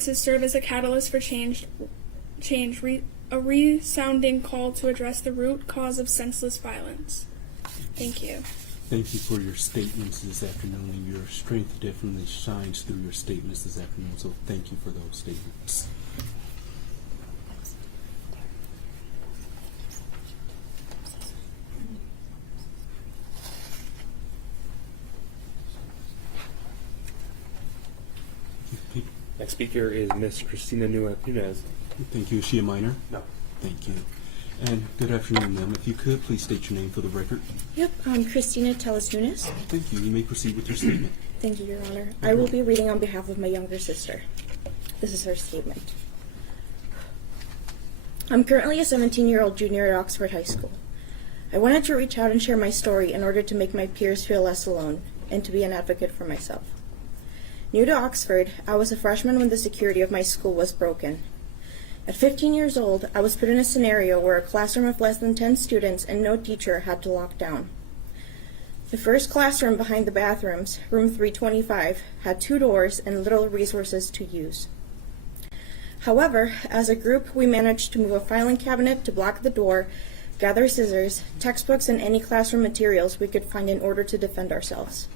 serve as a catalyst for change, a resounding call to address the root cause of senseless violence. Thank you. Thank you for your statements this afternoon, and your strength definitely shines through your statements this afternoon, so thank you for those statements. Next speaker is Ms. Christina Nunez. Thank you. Is she a minor? No. Thank you. And good afternoon, ma'am. If you could, please state your name for the record. Yep, I'm Christina Nunez. Thank you. You may proceed with your statement. Thank you, Your Honor. I will be reading on behalf of my younger sister. This is her statement. I'm currently a 17-year-old junior at Oxford High School. I wanted to reach out and share my story in order to make my peers feel less alone and to be an advocate for myself. New to Oxford, I was a freshman when the security of my school was broken. At 15 years old, I was put in a scenario where a classroom of less than 10 students and no teacher had to lock down. The first classroom behind the bathrooms, room 325, had 2 doors and little resources to use. However, as a group, we managed to move a filing cabinet to block the door, gather scissors, textbooks, and any classroom materials we could find in order to defend ourselves.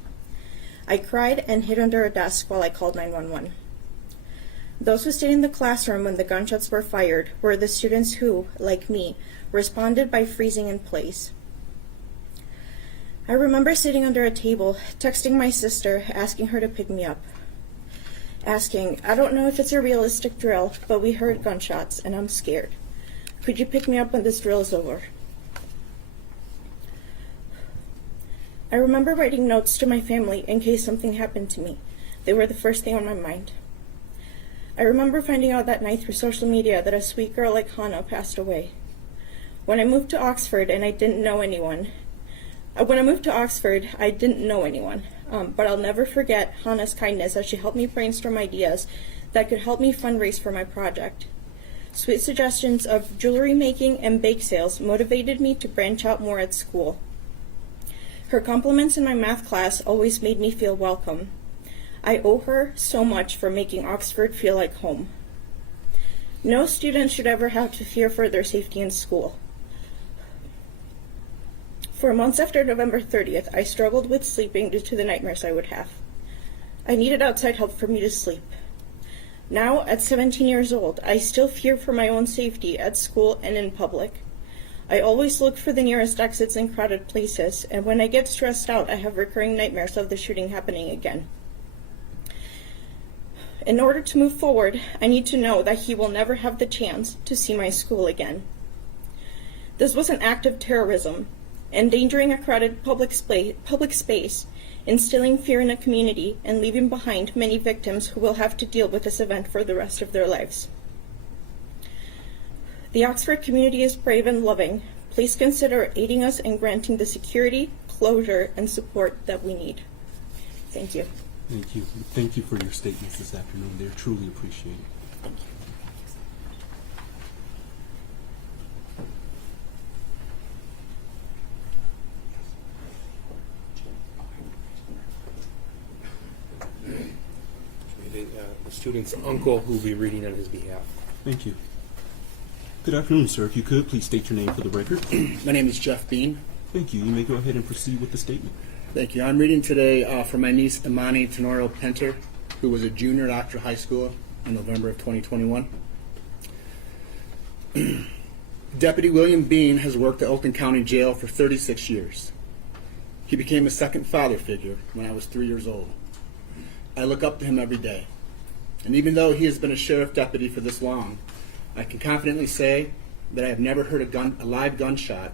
I cried and hid under a desk while I called 911. Those who stayed in the classroom when the gunshots were fired were the students who, like me, responded by freezing in place. I remember sitting under a table, texting my sister, asking her to pick me up. Asking, I don't know if it's a realistic drill, but we heard gunshots and I'm scared. Could you pick me up when this drill is over? I remember writing notes to my family in case something happened to me. They were the first thing on my mind. I remember finding out that night through social media that a sweet girl like Hannah passed away. When I moved to Oxford, I didn't know anyone, but I'll never forget Hannah's kindness as she helped me brainstorm ideas that could help me fundraise for my project. Sweet suggestions of jewelry making and bake sales motivated me to branch out more at school. Her compliments in my math class always made me feel welcome. I owe her so much for making Oxford feel like home. No student should ever have to fear for their safety in school. For months after November 30th, I struggled with sleeping due to the nightmares I would have. I needed outside help for me to sleep. Now, at 17 years old, I still fear for my own safety at school and in public. I always look for the nearest exits in crowded places, and when I get stressed out, I have recurring nightmares of the shooting happening again. In order to move forward, I need to know that he will never have the chance to see my school again. This was an act of terrorism, endangering a crowded public space, instilling fear in a community, and leaving behind many victims who will have to deal with this event for the rest of their lives. The Oxford community is brave and loving. Please consider aiding us in granting the security, closure, and support that we need. Thank you. Thank you. Thank you for your statements this afternoon. They're truly appreciated. Thank you. The student's uncle who will be reading on his behalf. Thank you. Good afternoon, sir. If you could, please state your name for the record. My name is Jeff Bean. Thank you. You may go ahead and proceed with the statement. Thank you. I'm reading today for my niece Imani Tenorio Penter, who was a junior at Oxford High School in November of 2021. Deputy William Bean has worked at Oakland County Jail for 36 years. He became a second father figure when I was 3 years old. I look up to him every day. And even though he has been a sheriff deputy for this long, I can confidently say that I have never heard a live gunshot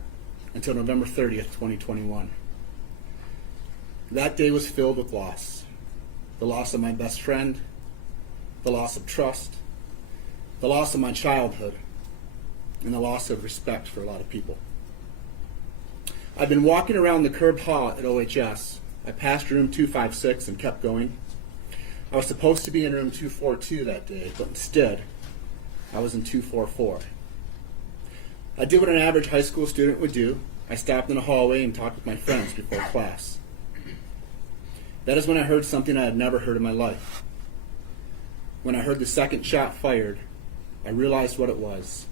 until November 30th, 2021. That day was filled with loss. The loss of my best friend, the loss of trust, the loss of my childhood, and the loss of respect for a lot of people. I've been walking around the curb hall at OHS. I passed room 256 and kept going. I was supposed to be in room 242 that day, but instead, I was in 244. I did what an average high school student would do. I stopped in the hallway and talked with my friends before class. That is when I heard something I had never heard in my life. When I heard the second shot fired, I realized what it was,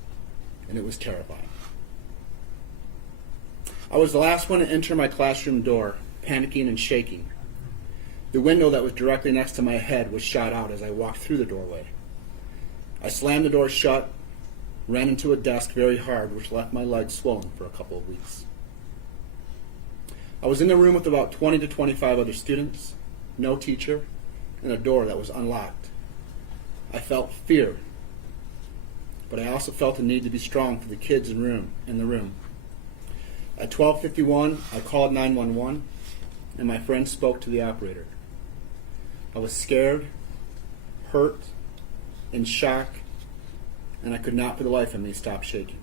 and it was terrifying. I was the last one to enter my classroom door, panicking and shaking. The window that was directly next to my head was shot out as I walked through the doorway. I slammed the door shut, ran into a desk very hard, which left my legs swollen for a couple of weeks. I was in the room with about 20 to 25 other students, no teacher, and a door that was unlocked. I felt fear, but I also felt the need to be strong for the kids in the room. At 12:51, I called 911, and my friend spoke to the operator. I was scared, hurt, in shock, and I could not for the life of me stop shaking.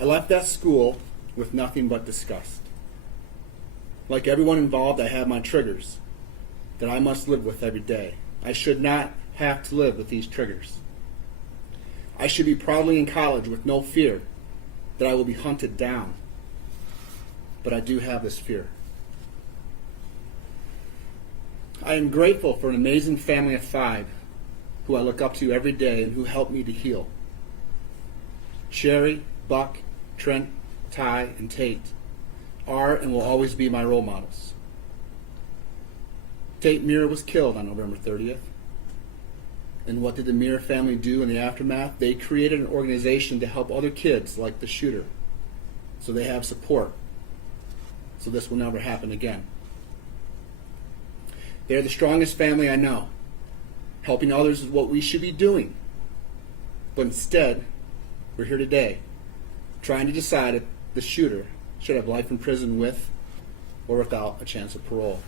I left that school with nothing but disgust. Like everyone involved, I have my triggers that I must live with every day. I should not have to live with these triggers. I should be proudly in college with no fear that I will be hunted down. But I do have this fear. I am grateful for an amazing family of 5 who I look up to every day and who help me to heal. Sherry, Buck, Trent, Ty, and Tate are and will always be my role models. Tate Muir was killed on November 30th. And what did the Muir family do in the aftermath? They created an organization to help other kids like the shooter, so they have support, so this will never happen again. They are the strongest family I know. Helping others is what we should be doing. But instead, we're here today trying to decide if the shooter should have life in prison with or without a chance of parole.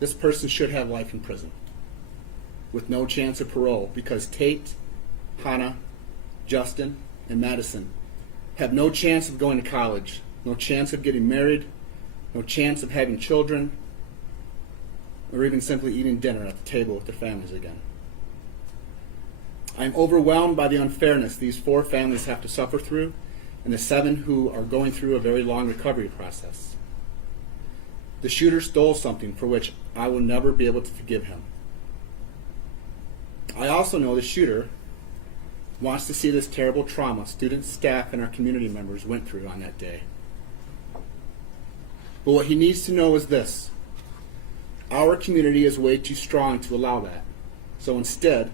This person should have life in prison with no chance of parole because Tate, Hannah, Justin, and Madison have no chance of going to college, no chance of getting married, no chance of having children, or even simply eating dinner at the table with their families again. I am overwhelmed by the unfairness these 4 families have to suffer through and the 7 who are going through a very long recovery process. The shooter stole something for which I will never be able to forgive him. I also know the shooter wants to see this terrible trauma students, staff, and our community members went through on that day. But what he needs to know is this: our community is way too strong to allow that. So instead,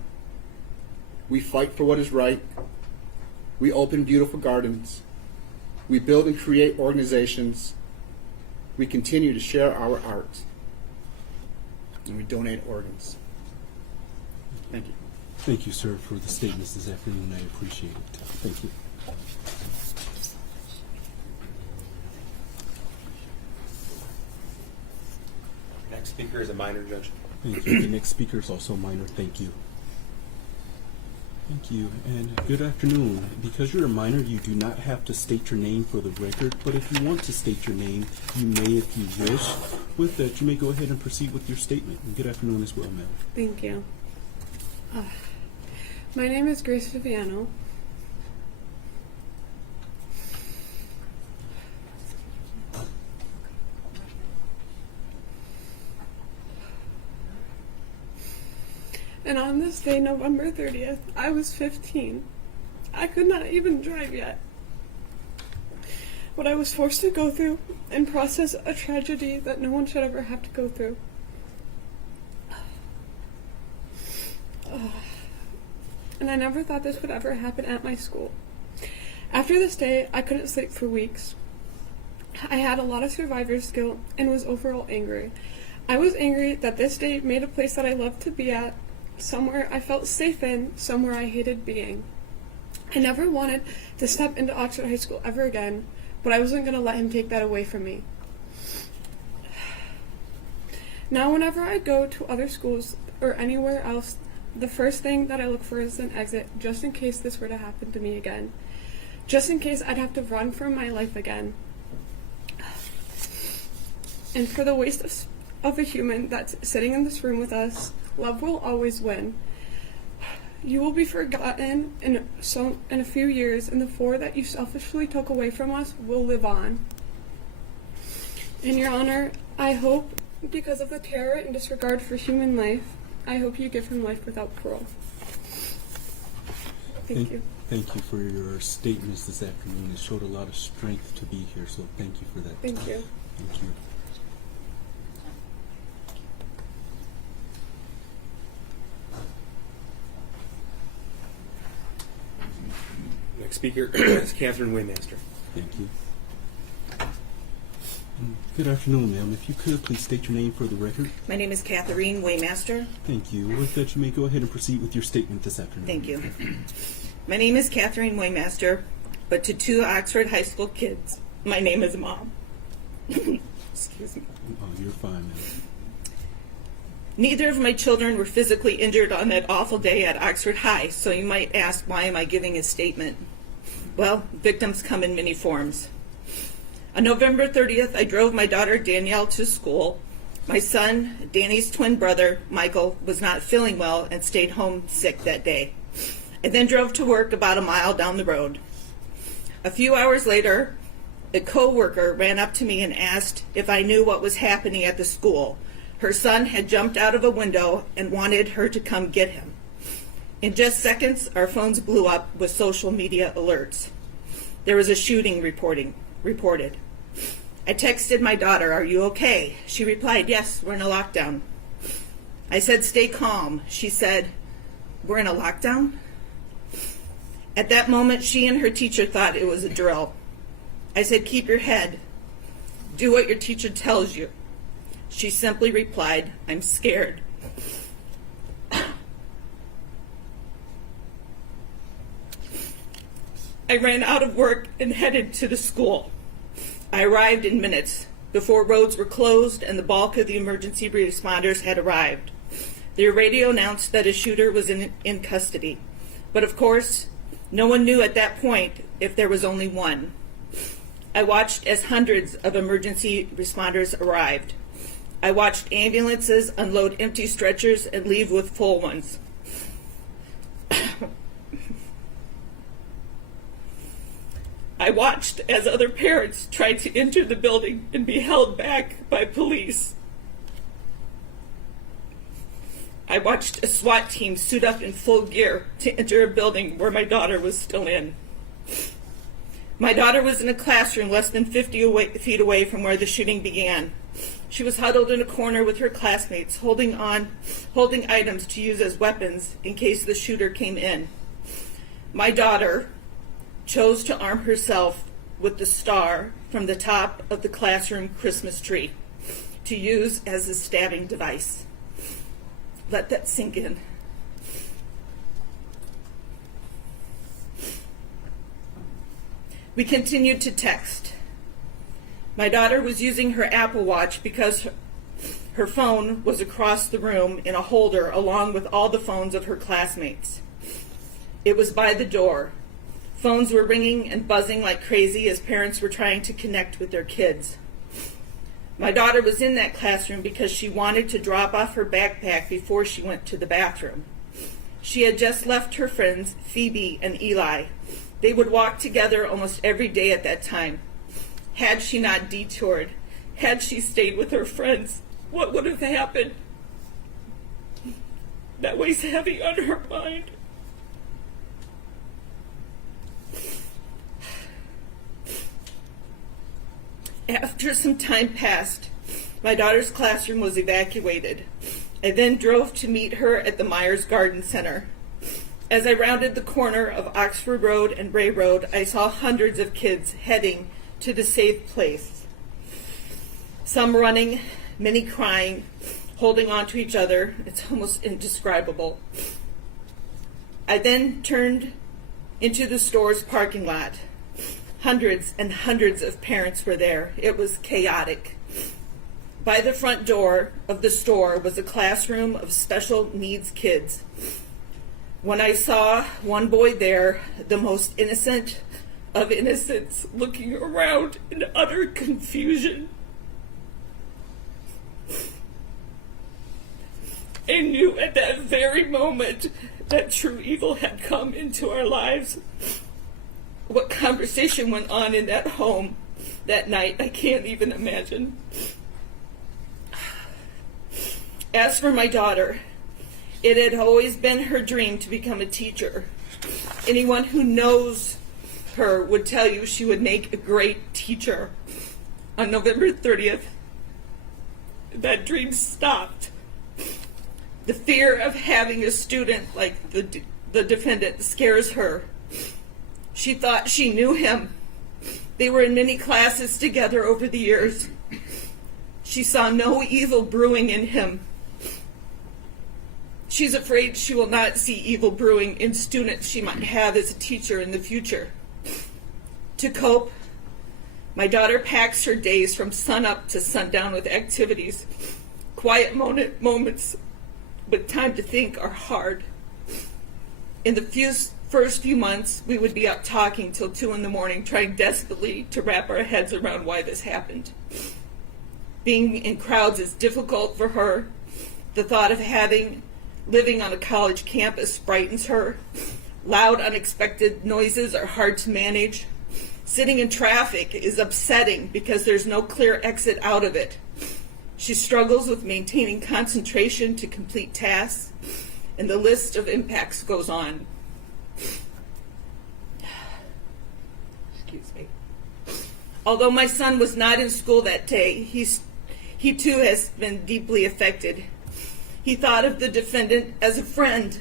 we fight for what is right. We open beautiful gardens. We build and create organizations. We continue to share our art. And we donate organs. Thank you. Thank you, sir, for the statements this afternoon. I appreciate it. Thank you. Next speaker is a minor, Judge. Thank you. The next speaker is also minor. Thank you. Thank you, and good afternoon. Because you're a minor, you do not have to state your name for the record, but if you want to state your name, you may if you wish. With that, you may go ahead and proceed with your statement. And good afternoon as well, ma'am. Thank you. My name is Grace Viviano. And on this day, November 30th, I was 15. I could not even drive yet. What I was forced to go through and process a tragedy that no one should ever have to go through. And I never thought this would ever happen at my school. After this day, I couldn't sleep for weeks. I had a lot of survivor's guilt and was overall angry. I was angry that this day made a place that I loved to be at, somewhere I felt safe in, somewhere I hated being. I never wanted to step into Oxford High School ever again, but I wasn't going to let him take that away from me. Now whenever I go to other schools or anywhere else, the first thing that I look for is an exit, just in case this were to happen to me again. Just in case I'd have to run for my life again. And for the waste of a human that's sitting in this room with us, love will always win. You will be forgotten in a few years, and the 4 that you selfishly took away from us will live on. In your honor, I hope, because of the terror and disregard for human life, I hope you give him life without parole. Thank you. Thank you for your statements this afternoon. It showed a lot of strength to be here, so thank you for that. Thank you. Thank you. Next speaker is Catherine Waymaster. Thank you. Good afternoon, ma'am. If you could, please state your name for the record. My name is Catherine Waymaster. Thank you. With that, you may go ahead and proceed with your statement this afternoon. Thank you. My name is Catherine Waymaster, but to two Oxford High School kids, my name is Mom. Excuse me. Oh, you're fine, ma'am. Neither of my children were physically injured on that awful day at Oxford High, so you might ask, why am I giving a statement? Well, victims come in many forms. On November 30th, I drove my daughter Danielle to school. My son, Danny's twin brother, Michael, was not feeling well and stayed home sick that day. I then drove to work about a mile down the road. A few hours later, a co-worker ran up to me and asked if I knew what was happening at the school. Her son had jumped out of a window and wanted her to come get him. In just seconds, our phones blew up with social media alerts. There was a shooting reported. I texted my daughter, "Are you okay?" She replied, "Yes, we're in a lockdown." I said, "Stay calm." She said, "We're in a lockdown?" At that moment, she and her teacher thought it was a drill. I said, "Keep your head. Do what your teacher tells you." She simply replied, "I'm scared." I ran out of work and headed to the school. I arrived in minutes before roads were closed and the bulk of the emergency responders had arrived. The radio announced that a shooter was in custody. But of course, no one knew at that point if there was only one. I watched as hundreds of emergency responders arrived. I watched ambulances unload empty stretchers and leave with full ones. I watched as other parents tried to enter the building and be held back by police. I watched a SWAT team suit up in full gear to enter a building where my daughter was still in. My daughter was in a classroom less than 50 feet away from where the shooting began. She was huddled in a corner with her classmates, holding items to use as weapons in case the shooter came in. My daughter chose to arm herself with the star from the top of the classroom Christmas tree to use as a stabbing device. Let that sink in. We continued to text. My daughter was using her Apple Watch because her phone was across the room in a holder along with all the phones of her classmates. It was by the door. Phones were ringing and buzzing like crazy as parents were trying to connect with their kids. My daughter was in that classroom because she wanted to drop off her backpack before she went to the bathroom. She had just left her friends, Phoebe and Eli. They would walk together almost every day at that time. Had she not detoured, had she stayed with her friends, what would have happened? That weighs heavy on her mind. After some time passed, my daughter's classroom was evacuated. I then drove to meet her at the Myers Garden Center. As I rounded the corner of Oxford Road and Bray Road, I saw hundreds of kids heading to the safe place. Some running, many crying, holding on to each other. It's almost indescribable. I then turned into the store's parking lot. Hundreds and hundreds of parents were there. It was chaotic. By the front door of the store was a classroom of special needs kids. When I saw one boy there, the most innocent of innocents, looking around in utter confusion, I knew at that very moment that true evil had come into our lives. What conversation went on in that home that night, I can't even imagine. As for my daughter, it had always been her dream to become a teacher. Anyone who knows her would tell you she would make a great teacher. On November 30th, that dream stopped. The fear of having a student like the defendant scares her. She thought she knew him. They were in many classes together over the years. She saw no evil brewing in him. She's afraid she will not see evil brewing in students she might have as a teacher in the future. To cope, my daughter packs her days from sunup to sundown with activities. Quiet moments with time to think are hard. In the first few months, we would be up talking till 2 a.m, trying desperately to wrap our heads around why this happened. Being in crowds is difficult for her. The thought of living on a college campus frightens her. Loud, unexpected noises are hard to manage. Sitting in traffic is upsetting because there's no clear exit out of it. She struggles with maintaining concentration to complete tasks, and the list of impacts goes on. Excuse me. Although my son was not in school that day, he too has been deeply affected. He thought of the defendant as a friend.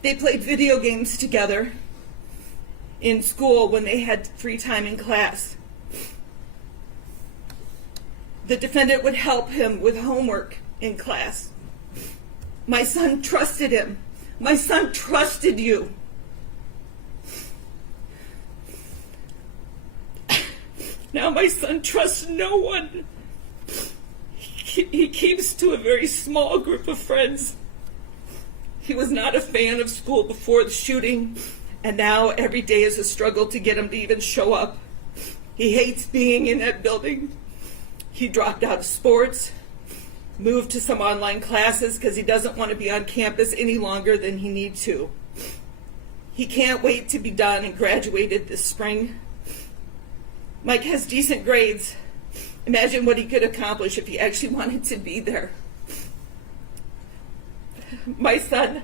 They played video games together in school when they had free time in class. The defendant would help him with homework in class. My son trusted him. My son trusted you. Now my son trusts no one. He keeps to a very small group of friends. He was not a fan of school before the shooting, and now every day is a struggle to get him to even show up. He hates being in that building. He dropped out of sports, moved to some online classes because he doesn't want to be on campus any longer than he needs to. He can't wait to be done and graduated this spring. Mike has decent grades. Imagine what he could accomplish if he actually wanted to be there. My son,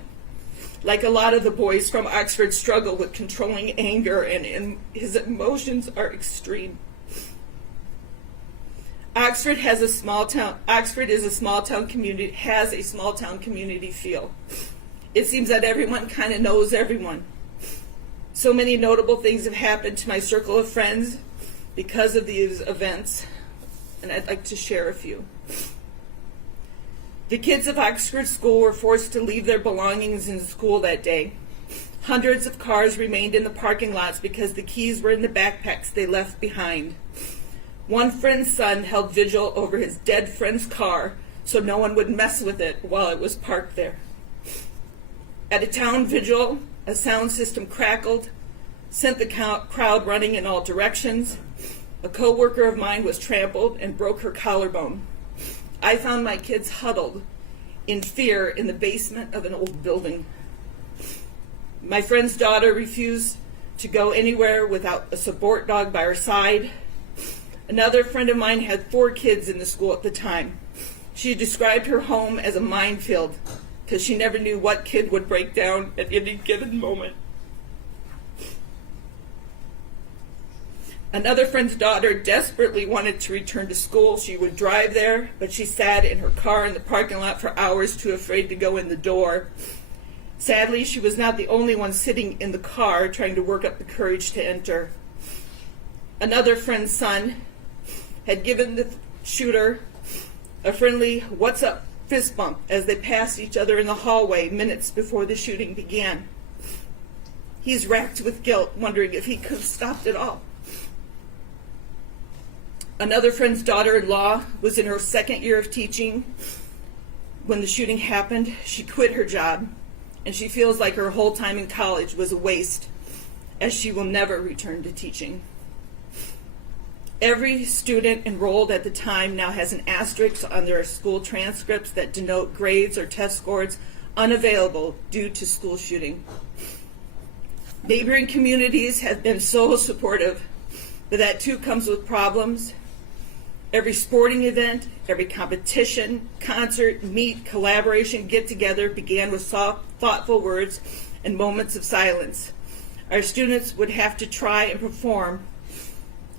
like a lot of the boys from Oxford, struggle with controlling anger, and his emotions are extreme. Oxford is a small town community, has a small town community feel. It seems that everyone kind of knows everyone. So many notable things have happened to my circle of friends because of these events, and I'd like to share a few. The kids of Oxford School were forced to leave their belongings in school that day. Hundreds of cars remained in the parking lots because the keys were in the backpacks they left behind. One friend's son held vigil over his dead friend's car so no one would mess with it while it was parked there. At a town vigil, a sound system crackled, sent the crowd running in all directions. A co-worker of mine was trampled and broke her collarbone. I found my kids huddled in fear in the basement of an old building. My friend's daughter refused to go anywhere without a support dog by her side. Another friend of mine had 4 kids in the school at the time. She described her home as a minefield because she never knew what kid would break down at any given moment. Another friend's daughter desperately wanted to return to school. She would drive there, but she sat in her car in the parking lot for hours, too afraid to go in the door. Sadly, she was not the only one sitting in the car trying to work up the courage to enter. Another friend's son had given the shooter a friendly "what's up" fist bump as they passed each other in the hallway minutes before the shooting began. He's racked with guilt, wondering if he could have stopped it all. Another friend's daughter-in-law was in her second year of teaching when the shooting happened. She quit her job, and she feels like her whole time in college was a waste, as she will never return to teaching. Every student enrolled at the time now has an asterisk on their school transcripts that denote grades or test scores unavailable due to school shooting. Neighboring communities have been so supportive, but that too comes with problems. Every sporting event, every competition, concert, meet, collaboration, get-together began with soft, thoughtful words and moments of silence. Our students would have to try and perform.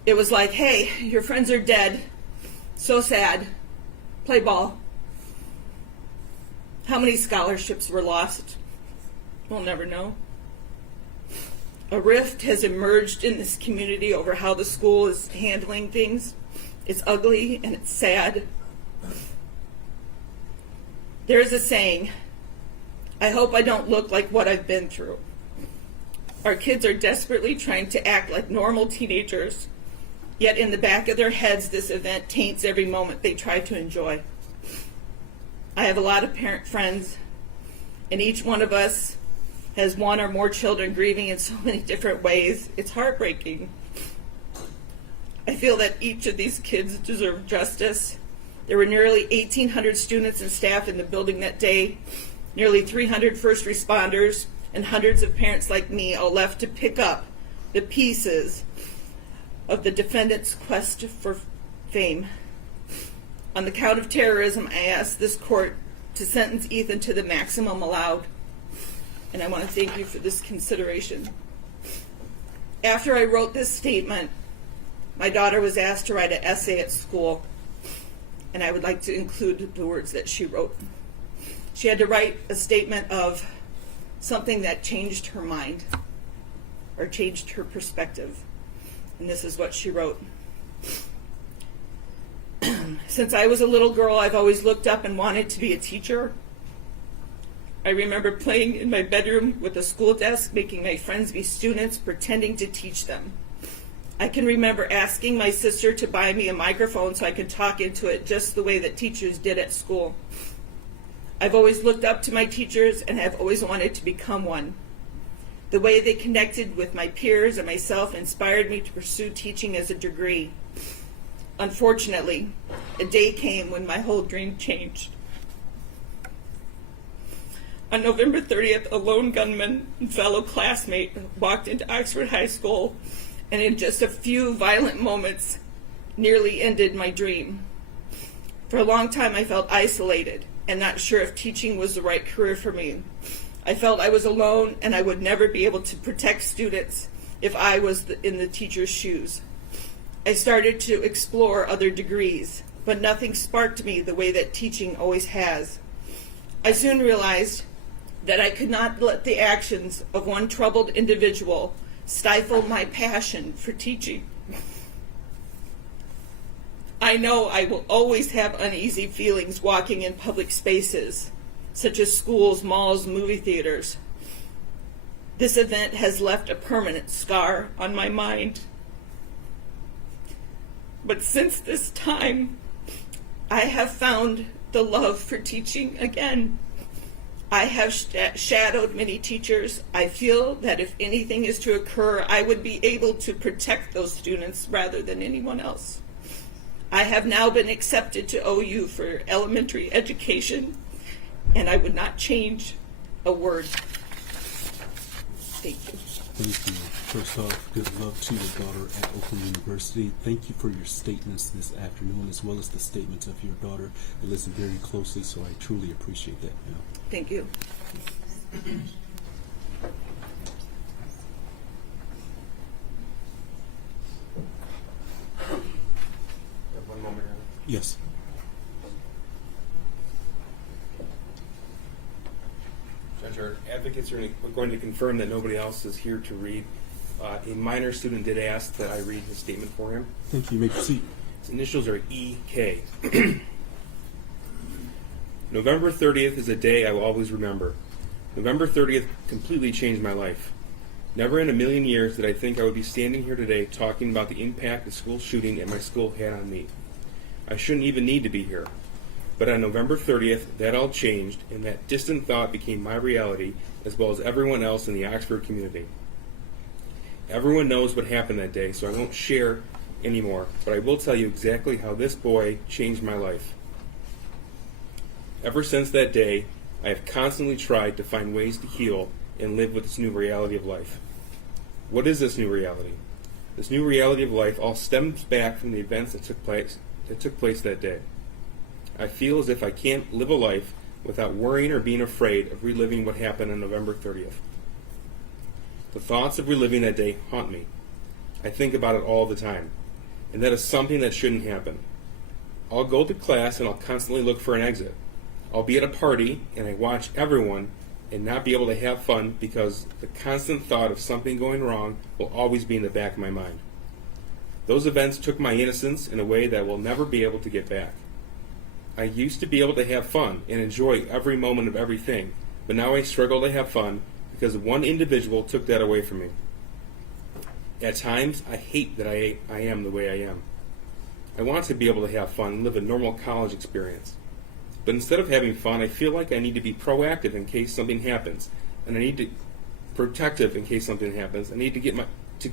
It was like, hey, your friends are dead. So sad. Play ball. How many scholarships were lost? We'll never know. A rift has emerged in this community over how the school is handling things. It's ugly and it's sad. There's a saying, I hope I don't look like what I've been through. Our kids are desperately trying to act like normal teenagers, yet in the back of their heads, this event taints every moment they try to enjoy. I have a lot of parent friends, and each one of us has one or more children grieving in so many different ways. It's heartbreaking. I feel that each of these kids deserve justice. There were nearly 1,800 students and staff in the building that day, nearly 300 first responders, and hundreds of parents like me all left to pick up the pieces of the defendant's quest for fame. On the count of terrorism, I ask this court to sentence Ethan to the maximum allowed, and I want to thank you for this consideration. After I wrote this statement, my daughter was asked to write an essay at school, and I would like to include the words that she wrote. She had to write a statement of something that changed her mind or changed her perspective, and this is what she wrote. Since I was a little girl, I've always looked up and wanted to be a teacher. I remember playing in my bedroom with a school desk, making my friends be students, pretending to teach them. I can remember asking my sister to buy me a microphone so I could talk into it just the way that teachers did at school. I've always looked up to my teachers and have always wanted to become one. The way they connected with my peers and myself inspired me to pursue teaching as a degree. Unfortunately, a day came when my whole dream changed. On November 30th, a lone gunman and fellow classmate walked into Oxford High School and in just a few violent moments nearly ended my dream. For a long time I felt isolated and not sure if teaching was the right career for me. I felt I was alone and I would never be able to protect students if I was in the teacher's shoes. I started to explore other degrees, but nothing sparked me the way that teaching always has. I soon realized that I could not let the actions of one troubled individual stifle my passion for teaching. I know I will always have uneasy feelings walking in public spaces, such as schools, malls, movie theaters. This event has left a permanent scar on my mind. But since this time, I have found the love for teaching again. I have shadowed many teachers. I feel that if anything is to occur, I would be able to protect those students rather than anyone else. I have now been accepted to OU for elementary education, and I would not change a word. Thank you. Thank you. First off, good luck to your daughter at Oakland University. Thank you for your statements this afternoon, as well as the statements of your daughter. I listened very closely, so I truly appreciate that. Yeah. Thank you. One moment. Yes. Judge, our advocates are going to confirm that nobody else is here to read. A minor student did ask that I read his statement for him. Thank you. You may proceed. His initials are EK. November 30th is a day I will always remember. November 30th completely changed my life. Never in a million years did I think I would be standing here today talking about the impact the school shooting at my school had on me. I shouldn't even need to be here. But on November 30th, that all changed, and that distant thought became my reality, as well as everyone else in the Oxford community. Everyone knows what happened that day, so I won't share anymore, but I will tell you exactly how this boy changed my life. Ever since that day, I have constantly tried to find ways to heal and live with this new reality of life. What is this new reality? This new reality of life all stems back from the events that took place that took place that day. I feel as if I can't live a life without worrying or being afraid of reliving what happened on November 30th. The thoughts of reliving that day haunt me. I think about it all the time, and that is something that shouldn't happen. I'll go to class and I'll constantly look for an exit. I'll be at a party and I watch everyone and not be able to have fun because the constant thought of something going wrong will always be in the back of my mind. Those events took my innocence in a way that I will never be able to get back. I used to be able to have fun and enjoy every moment of everything, but now I struggle to have fun because one individual took that away from me. At times, I hate that I am the way I am. I want to be able to have fun and live a normal college experience. But instead of having fun, I feel like I need to be proactive in case something happens, and I need to protective in case something happens. I need to get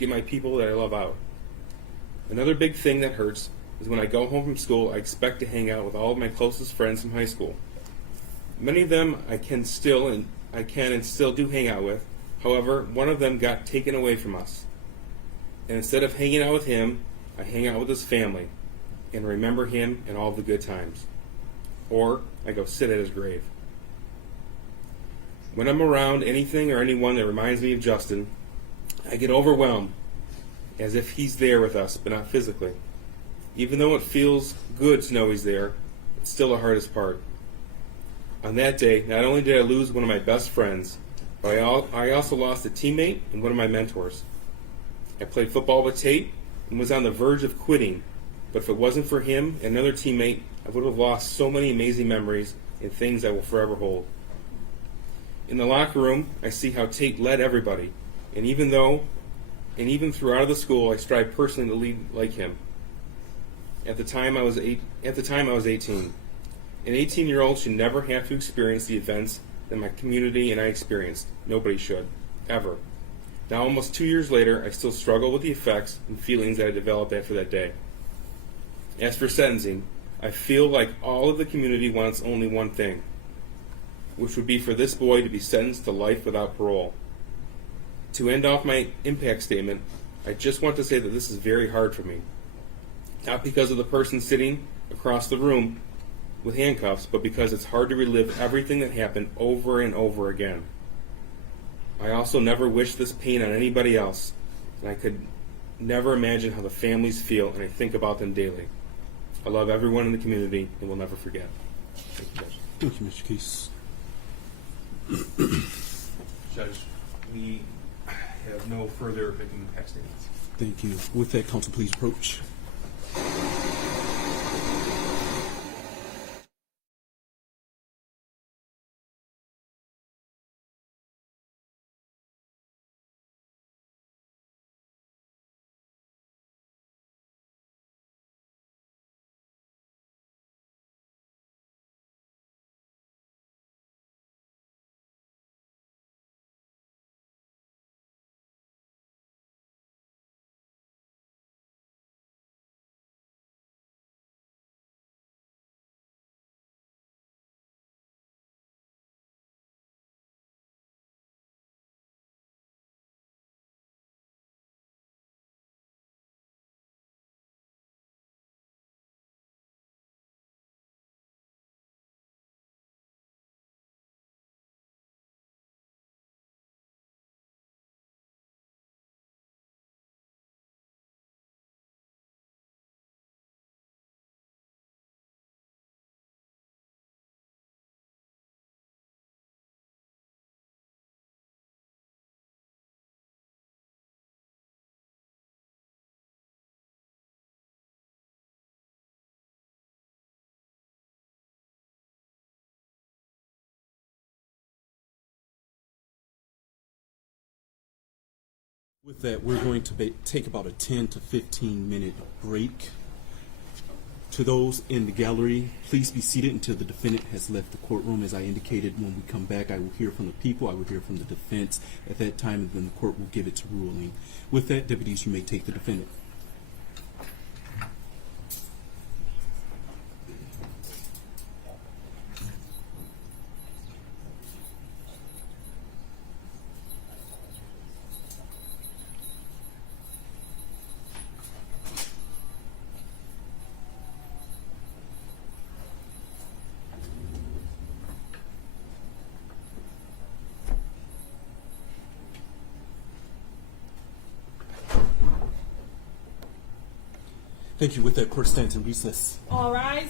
my people that I love out. Another big thing that hurts is when I go home from school, I expect to hang out with all of my closest friends from high school. Many of them I can and still do hang out with. However, one of them got taken away from us. And instead of hanging out with him, I hang out with his family and remember him and all the good times. Or I go sit at his grave. When I'm around anything or anyone that reminds me of Justin, I get overwhelmed, as if he's there with us, but not physically. Even though it feels good to know he's there, it's still the hardest part. On that day, not only did I lose one of my best friends, but I also lost a teammate and one of my mentors. I played football with Tate and was on the verge of quitting, but if it wasn't for him and another teammate, I would have lost so many amazing memories and things I will forever hold. In the locker room, I see how Tate led everybody, and even throughout the school, I strive personally to lead like him. At the time, I was 18. An 18-year-old should never have to experience the events that my community and I experienced. Nobody should, ever. Now, almost 2 years later, I still struggle with the effects and feelings that I developed after that day. As for sentencing, I feel like all of the community wants only one thing, which would be for this boy to be sentenced to life without parole. To end off my impact statement, I just want to say that this is very hard for me. Not because of the person sitting across the room with handcuffs, but because it's hard to relive everything that happened over and over again. I also never wish this pain on anybody else, and I could never imagine how the families feel, and I think about them daily. I love everyone in the community and will never forget. Thank you, Judge. Thank you, Mr. Case. Judge, we have no further victim impact statements. Thank you. With that, counsel, please approach. With that, we're going to take about a 10 to 15 minute break. To those in the gallery, please be seated until the defendant has left the courtroom. As I indicated, when we come back, I will hear from the people, I will hear from the defense. At that time, and then the court will give its ruling. With that, deputies, you may take the defendant. Thank you. With that, court stands in recess. All rise.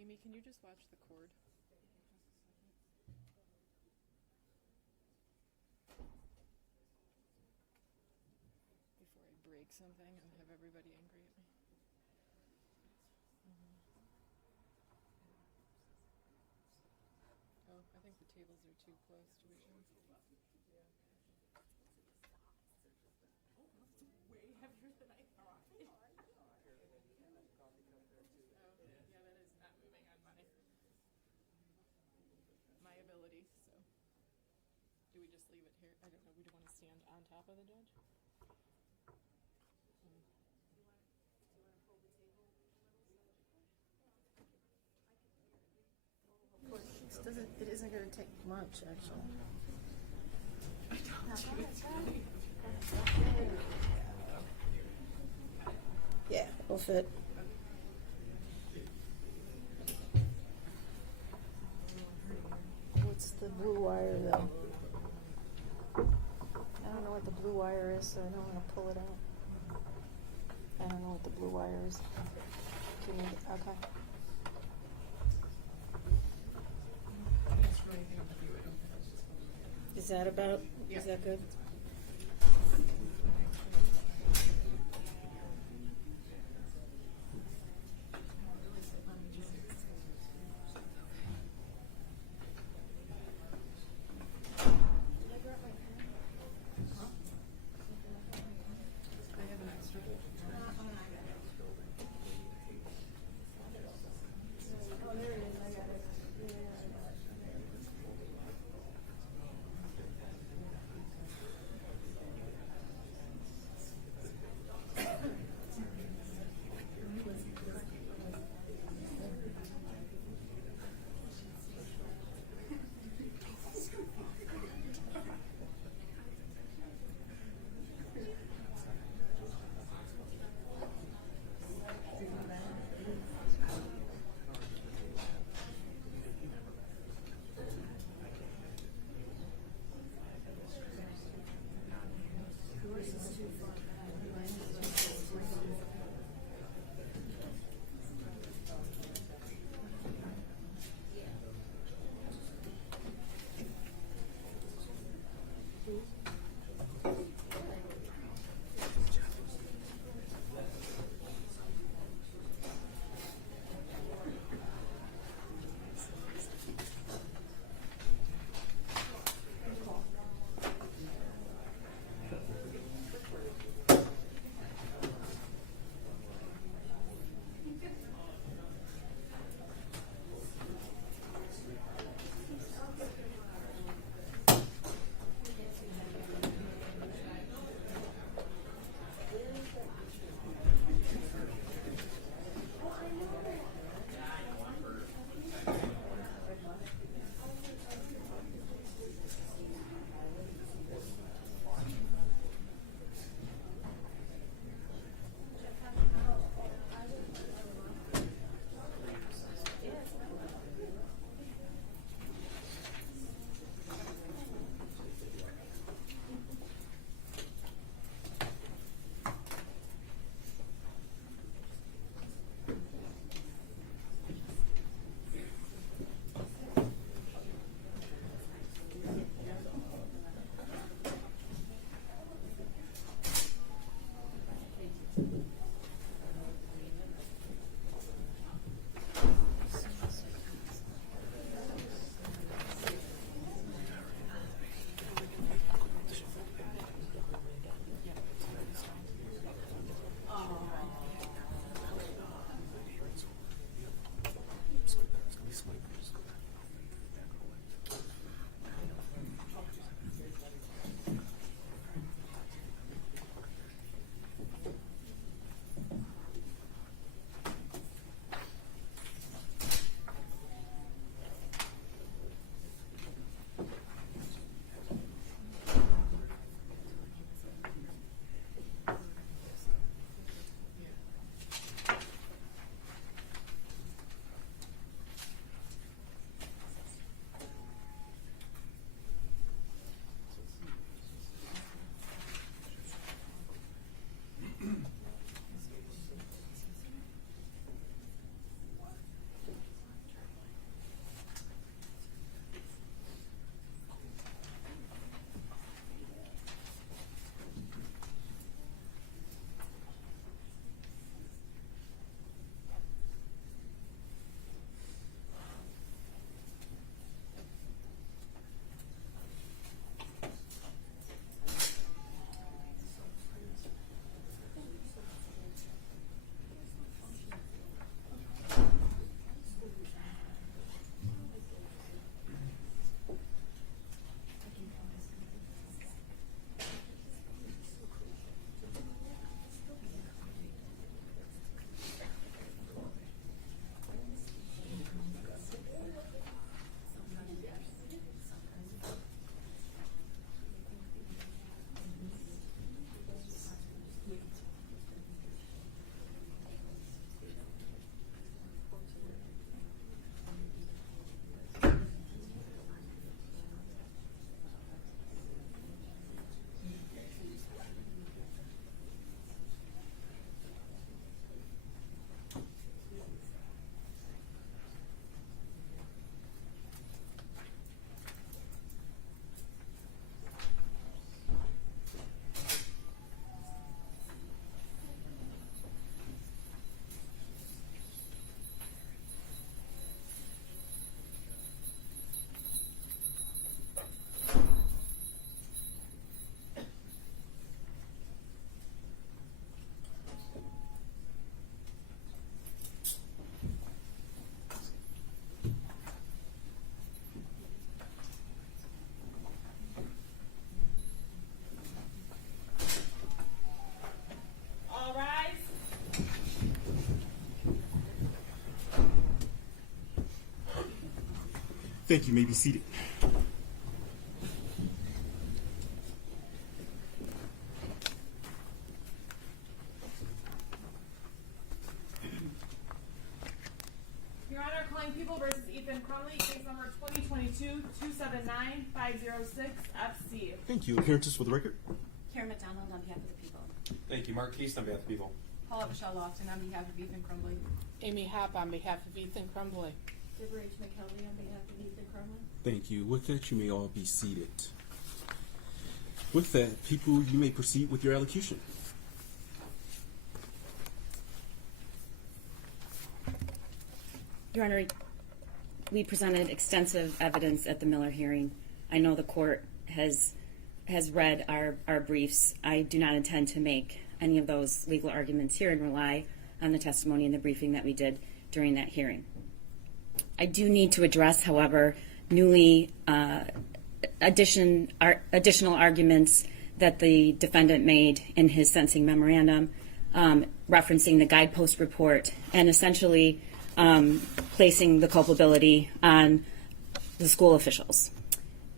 Amy, can you just watch the cord? Before I break something and have everybody angry at me. Oh, I think the tables are too close to each other. Way heavier than I thought. Oh, yeah, that is not moving on my ability, so. Do we just leave it here? I don't know, we don't want to stand on top of the judge? It isn't going to take much, actually. Yeah, it'll fit. What's the blue wire, though? I don't know what the blue wire is, so I don't want to pull it out. I don't know what the blue wire is. Can you, okay. Is that about, is that good? I have an extra. Oh, there it is. I got it. Yeah. Thank you. You may be seated. Your Honor, calling People versus Ethan Crumley, case number 2022-279-506 FC. Thank you. Appearances for the record. Karen McDonald on behalf of the people. Thank you. Mark Keast on behalf of the people. Paula Michelle Lofton on behalf of Ethan Crumley. Amy Hopp on behalf of Ethan Crumbly. Deborah H. McKelvey on behalf of Ethan Crumley. Thank you. With that, you may all be seated. With that, people, you may proceed with your allocution. Your Honor, we presented extensive evidence at the Miller hearing. I know the court has read our briefs. I do not intend to make any of those legal arguments here and rely on the testimony and the briefing that we did during that hearing. I do need to address, however, newly additional arguments that the defendant made in his sentencing memorandum, referencing the guidepost report and essentially placing the culpability on the school officials.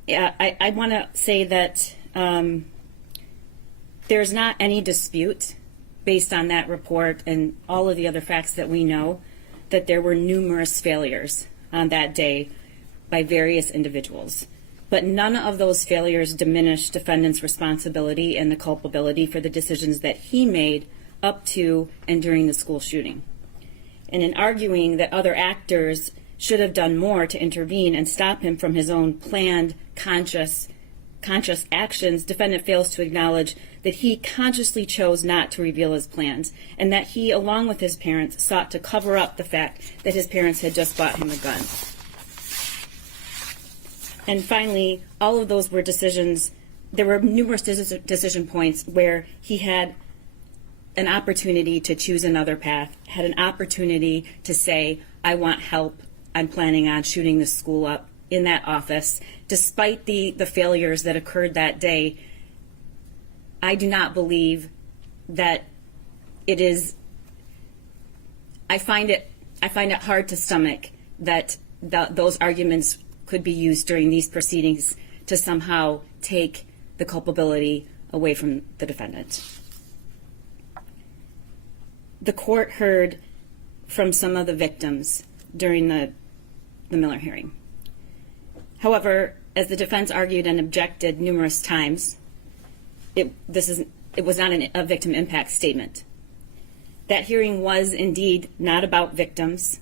I want to say that there's not any dispute based on that report and all of the other facts that we know that there were numerous failures on that day by various individuals. But none of those failures diminished defendant's responsibility and the culpability for the decisions that he made up to and during the school shooting. And in arguing that other actors should have done more to intervene and stop him from his own planned, conscious actions, defendant fails to acknowledge that he consciously chose not to reveal his plans and that he, along with his parents, sought to cover up the fact that his parents had just bought him a gun. And finally, all of those were decisions, there were numerous decision points where he had an opportunity to choose another path, had an opportunity to say, I want help, I'm planning on shooting the school up in that office. Despite the failures that occurred that day, I do not believe that it is, I find it hard to stomach that those arguments could be used during these proceedings to somehow take the culpability away from the defendant. The court heard from some of the victims during the Miller hearing. However, as the defense argued and objected numerous times, it was not a victim impact statement. That hearing was indeed not about victims,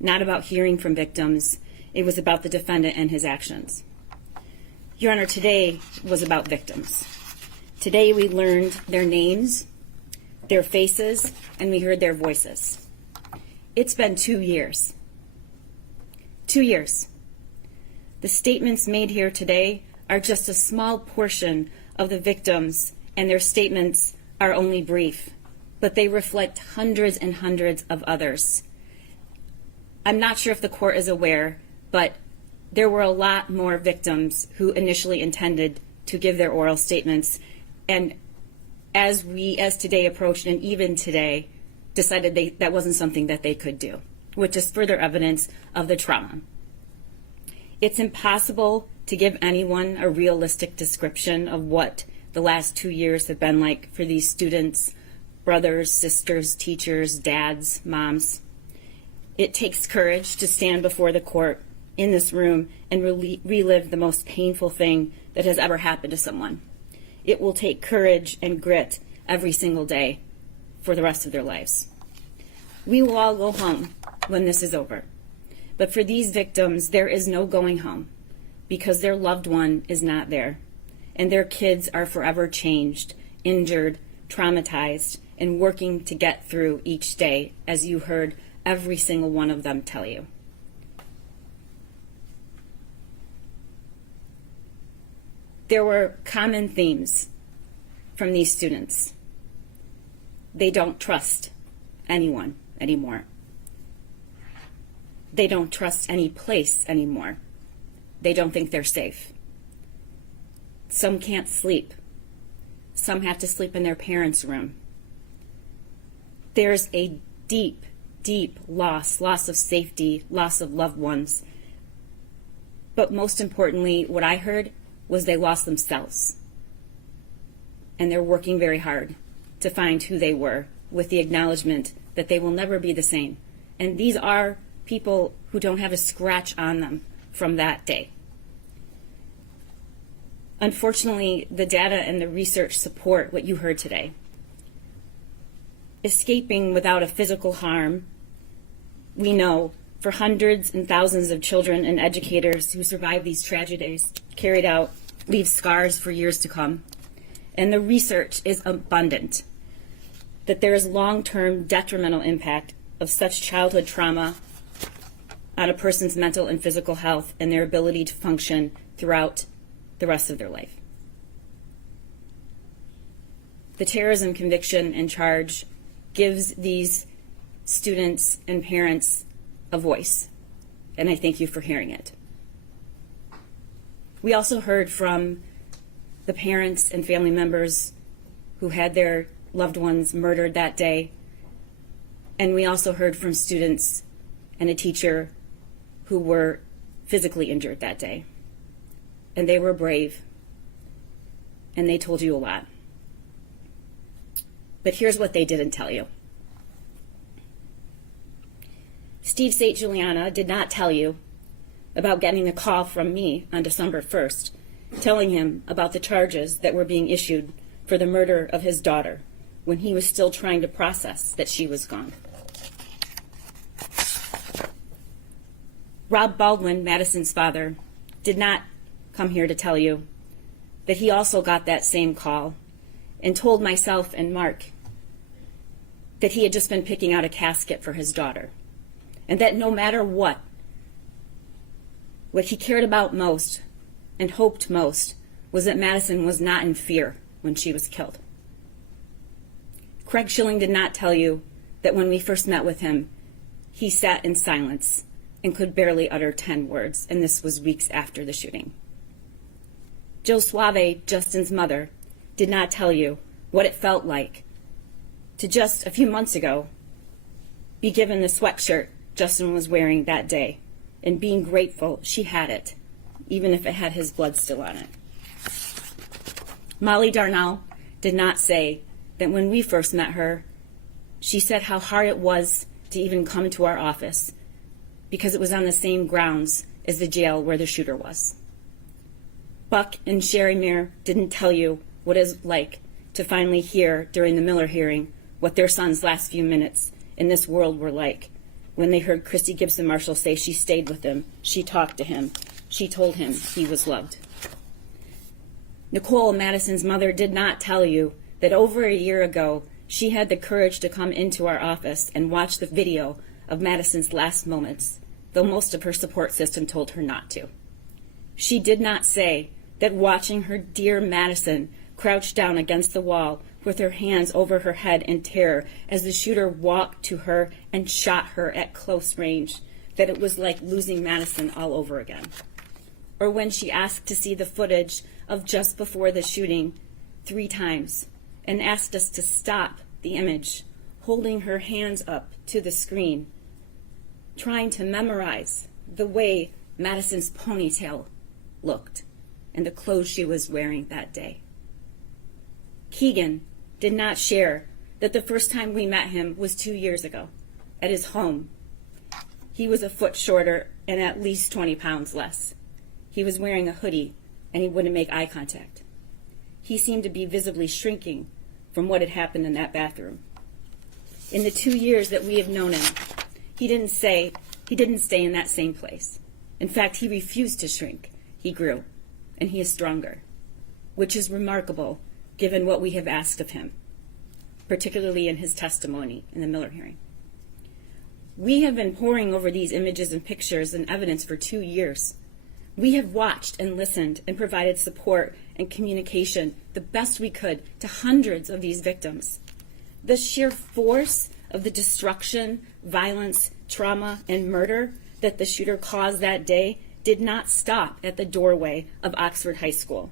not about hearing from victims. It was about the defendant and his actions. Your Honor, today was about victims. Today we learned their names, their faces, and we heard their voices. It's been 2 years. 2 years. The statements made here today are just a small portion of the victims, and their statements are only brief, but they reflect hundreds and hundreds of others. I'm not sure if the court is aware, but there were a lot more victims who initially intended to give their oral statements, and as today approached, and even today, decided that wasn't something that they could do, which is further evidence of the trauma. It's impossible to give anyone a realistic description of what the last 2 years have been like for these students, brothers, sisters, teachers, dads, moms. It takes courage to stand before the court in this room and relive the most painful thing that has ever happened to someone. It will take courage and grit every single day for the rest of their lives. We will all go home when this is over. But for these victims, there is no going home because their loved one is not there. And their kids are forever changed, injured, traumatized, and working to get through each day, as you heard every single one of them tell you. There were common themes from these students. They don't trust anyone anymore. They don't trust any place anymore. They don't think they're safe. Some can't sleep. Some have to sleep in their parents' room. There's a deep, deep loss of safety, loss of loved ones. But most importantly, what I heard was they lost themselves. And they're working very hard to find who they were, with the acknowledgement that they will never be the same. And these are people who don't have a scratch on them from that day. Unfortunately, the data and the research support what you heard today. Escaping without a physical harm, we know, for hundreds and thousands of children and educators who survive these tragedies carried out, leave scars for years to come. And the research is abundant that there is long-term detrimental impact of such childhood trauma on a person's mental and physical health and their ability to function throughout the rest of their life. The terrorism conviction and charge gives these students and parents a voice, and I thank you for hearing it. We also heard from the parents and family members who had their loved ones murdered that day, and we also heard from students and a teacher who were physically injured that day. And they were brave, and they told you a lot. But here's what they didn't tell you. Steve St. Juliana did not tell you about getting a call from me on December 1st, telling him about the charges that were being issued for the murder of his daughter when he was still trying to process that she was gone. Rob Baldwin, Madison's father, did not come here to tell you that he also got that same call and told myself and Mark that he had just been picking out a casket for his daughter, and that no matter what he cared about most and hoped most was that Madison was not in fear when she was killed. Craig Schilling did not tell you that when we first met with him, he sat in silence and could barely utter 10 words, and this was weeks after the shooting. Jill Suave, Justin's mother, did not tell you what it felt like to just a few months ago be given the sweatshirt Justin was wearing that day and being grateful she had it, even if it had his blood still on it. Molly Darnell did not say that when we first met her, she said how hard it was to even come to our office because it was on the same grounds as the jail where the shooter was. Buck and Sherry Muir didn't tell you what it was like to finally hear during the Miller hearing what their son's last few minutes in this world were like when they heard Christy Gibson Marshall say she stayed with him, she talked to him, she told him he was loved. Nicole, Madison's mother, did not tell you that over a year ago she had the courage to come into our office and watch the video of Madison's last moments, though most of her support system told her not to. She did not say that watching her dear Madison crouch down against the wall with her hands over her head in terror as the shooter walked to her and shot her at close range, that it was like losing Madison all over again. Or when she asked to see the footage of just before the shooting 3 times and asked us to stop the image, holding her hands up to the screen, trying to memorize the way Madison's ponytail looked and the clothes she was wearing that day. Keegan did not share that the first time we met him was 2 years ago at his home. He was a foot shorter and at least 20 pounds less. He was wearing a hoodie and he wouldn't make eye contact. He seemed to be visibly shrinking from what had happened in that bathroom. In the 2 years that we have known him, he didn't stay in that same place. In fact, he refused to shrink. He grew, and he is stronger, which is remarkable given what we have asked of him, particularly in his testimony in the Miller hearing. We have been poring over these images and pictures and evidence for 2 years. We have watched and listened and provided support and communication the best we could to hundreds of these victims. The sheer force of the destruction, violence, trauma, and murder that the shooter caused that day did not stop at the doorway of Oxford High School.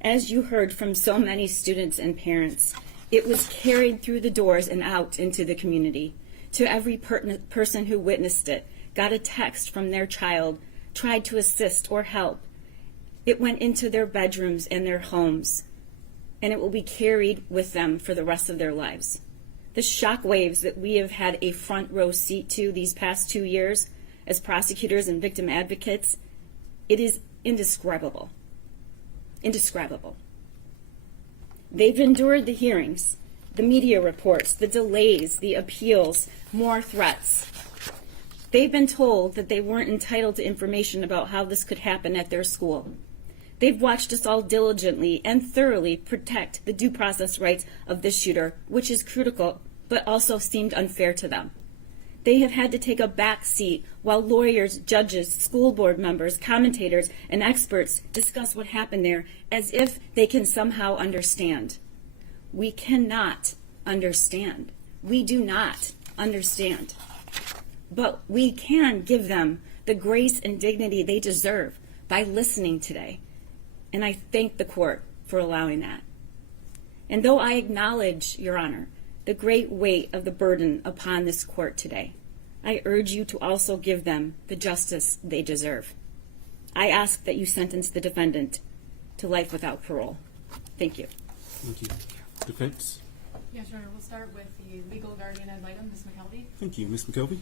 As you heard from so many students and parents, it was carried through the doors and out into the community. To every person who witnessed it, got a text from their child tried to assist or help. It went into their bedrooms and their homes, and it will be carried with them for the rest of their lives. The shock waves that we have had a front row seat to these past 2 years as prosecutors and victim advocates, it is indescribable. Indescribable. They've endured the hearings, the media reports, the delays, the appeals, more threats. They've been told that they weren't entitled to information about how this could happen at their school. They've watched us all diligently and thoroughly protect the due process rights of this shooter, which is critical, but also seemed unfair to them. They have had to take a back seat while lawyers, judges, school board members, commentators, and experts discuss what happened there as if they can somehow understand. We cannot understand. We do not understand. But we can give them the grace and dignity they deserve by listening today. And I thank the court for allowing that. And though I acknowledge, Your Honor, the great weight of the burden upon this court today, I urge you to also give them the justice they deserve. I ask that you sentence the defendant to life without parole. Thank you. Thank you. Defense? Yes, Your Honor, we'll start with the legal guardian ad litem, Ms. McKelvey. Thank you. Ms. McKelvey?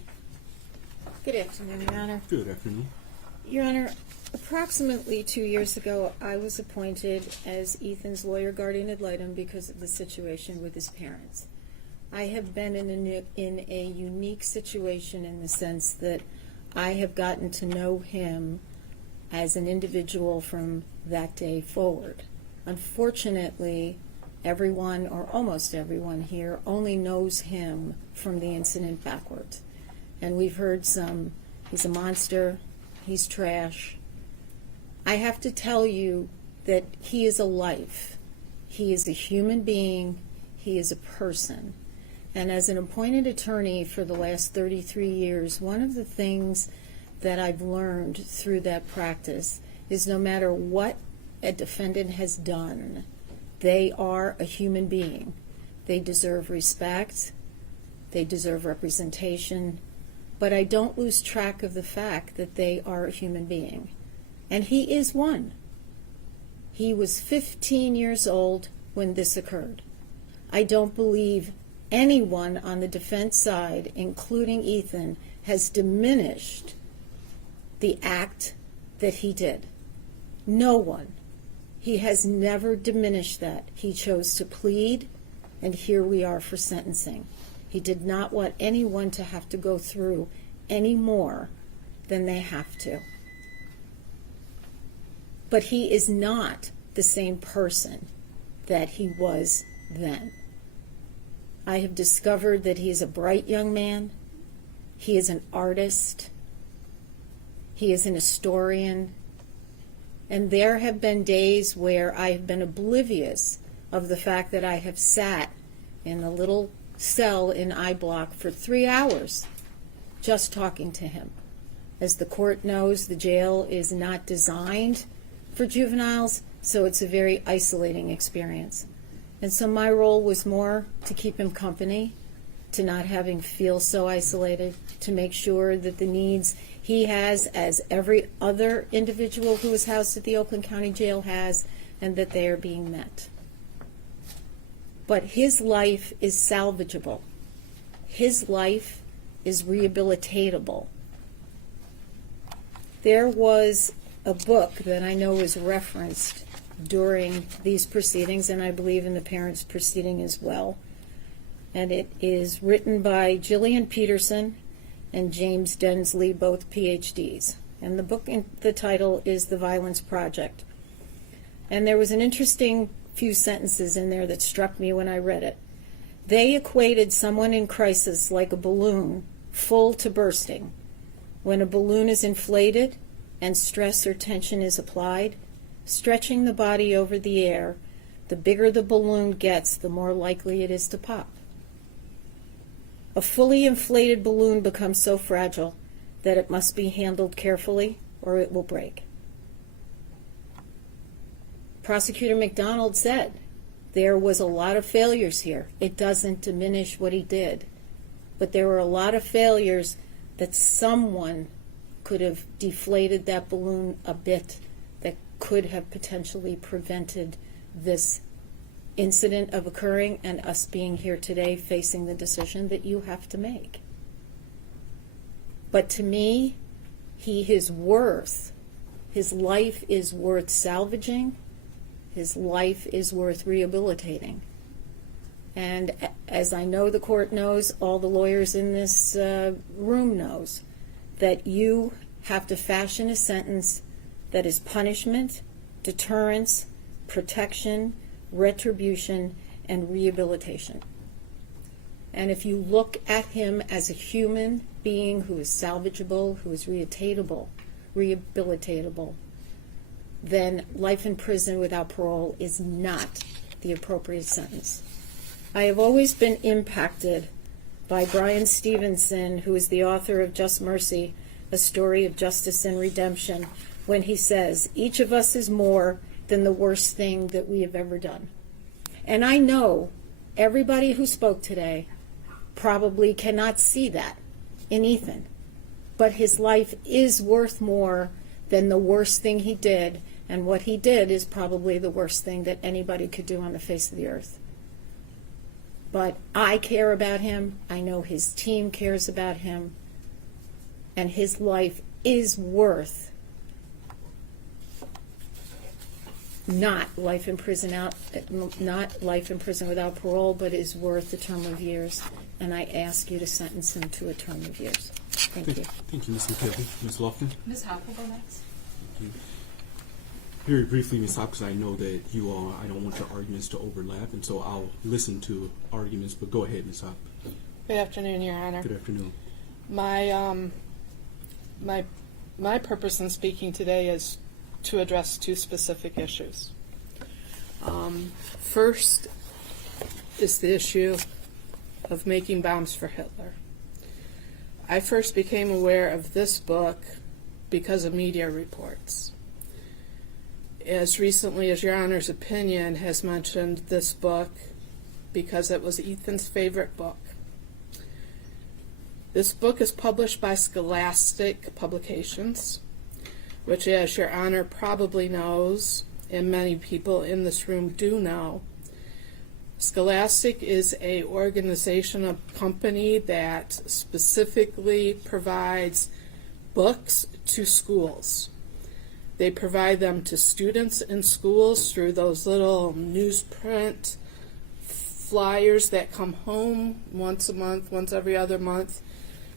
Good afternoon, Your Honor. Good afternoon. Your Honor, approximately 2 years ago, I was appointed as Ethan's lawyer guardian ad litem because of the situation with his parents. I have been in a unique situation in the sense that I have gotten to know him as an individual from that day forward. Unfortunately, everyone, or almost everyone here, only knows him from the incident backwards. And we've heard he's a monster, he's trash. I have to tell you that he is a life. He is a human being. He is a person. And as an appointed attorney for the last 33 years, one of the things that I've learned through that practice is no matter what a defendant has done, they are a human being. They deserve respect. They deserve representation. But I don't lose track of the fact that they are a human being. And he is one. He was 15 years old when this occurred. I don't believe anyone on the defense side, including Ethan, has diminished the act that he did. No one. He has never diminished that. He chose to plead, and here we are for sentencing. He did not want anyone to have to go through any more than they have to. But he is not the same person that he was then. I have discovered that he is a bright young man. He is an artist. He is an historian. And there have been days where I have been oblivious of the fact that I have sat in a little cell in I Block for 3 hours just talking to him. As the court knows, the jail is not designed for juveniles, so it's a very isolating experience. And so my role was more to keep him company, to not have him feel so isolated, to make sure that the needs he has, as every other individual who is housed at the Oakland County Jail has, and that they are being met. But his life is salvageable. His life is rehabilitatable. There was a book that I know was referenced during these proceedings, and I believe in the parents' proceeding as well. And it is written by Gillian Peterson and James Densley, both PhDs. And the book, the title is The Violence Project. And there was an interesting few sentences in there that struck me when I read it. They equated someone in crisis like a balloon full to bursting. When a balloon is inflated and stress or tension is applied, stretching the body over the air, the bigger the balloon gets, the more likely it is to pop. A fully inflated balloon becomes so fragile that it must be handled carefully or it will break. Prosecutor McDonald said there was a lot of failures here. It doesn't diminish what he did, but there were a lot of failures that someone could have deflated that balloon a bit, that could have potentially prevented this incident of occurring and us being here today facing the decision that you have to make. But to me, his life is worth salvaging. His life is worth rehabilitating. And as I know the court knows, all the lawyers in this room knows, that you have to fashion a sentence that is punishment, deterrence, protection, retribution, and rehabilitation. And if you look at him as a human being who is salvageable, who is rehabilitatable, then life in prison without parole is not the appropriate sentence. I have always been impacted by Brian Stevenson, who is the author of Just Mercy, A Story of Justice and Redemption, when he says, each of us is more than the worst thing that we have ever done. And I know everybody who spoke today probably cannot see that in Ethan, but his life is worth more than the worst thing he did, and what he did is probably the worst thing that anybody could do on the face of the earth. But I care about him, I know his team cares about him, and his life is worth not life in prison without parole, but is worth a term of years. And I ask you to sentence him to a term of years. Thank you. Thank you, Ms. McKelvey. Ms. Lofton? Ms. Hop will go next. Thank you. Very briefly, Ms. Hop, because I know that you all, I don't want your arguments to overlap, and so I'll listen to arguments, but go ahead, Ms. Hop. Good afternoon, Your Honor. Good afternoon. My purpose in speaking today is to address two specific issues. First is the issue of making bombs for Hitler. I first became aware of this book because of media reports. As recently as Your Honor's opinion has mentioned this book because it was Ethan's favorite book. This book is published by Scholastic Publications, which, as Your Honor probably knows, and many people in this room do know, Scholastic is an organization, a company that specifically provides books to schools. They provide them to students in schools through those little newsprint flyers that come home once a month, once every other month,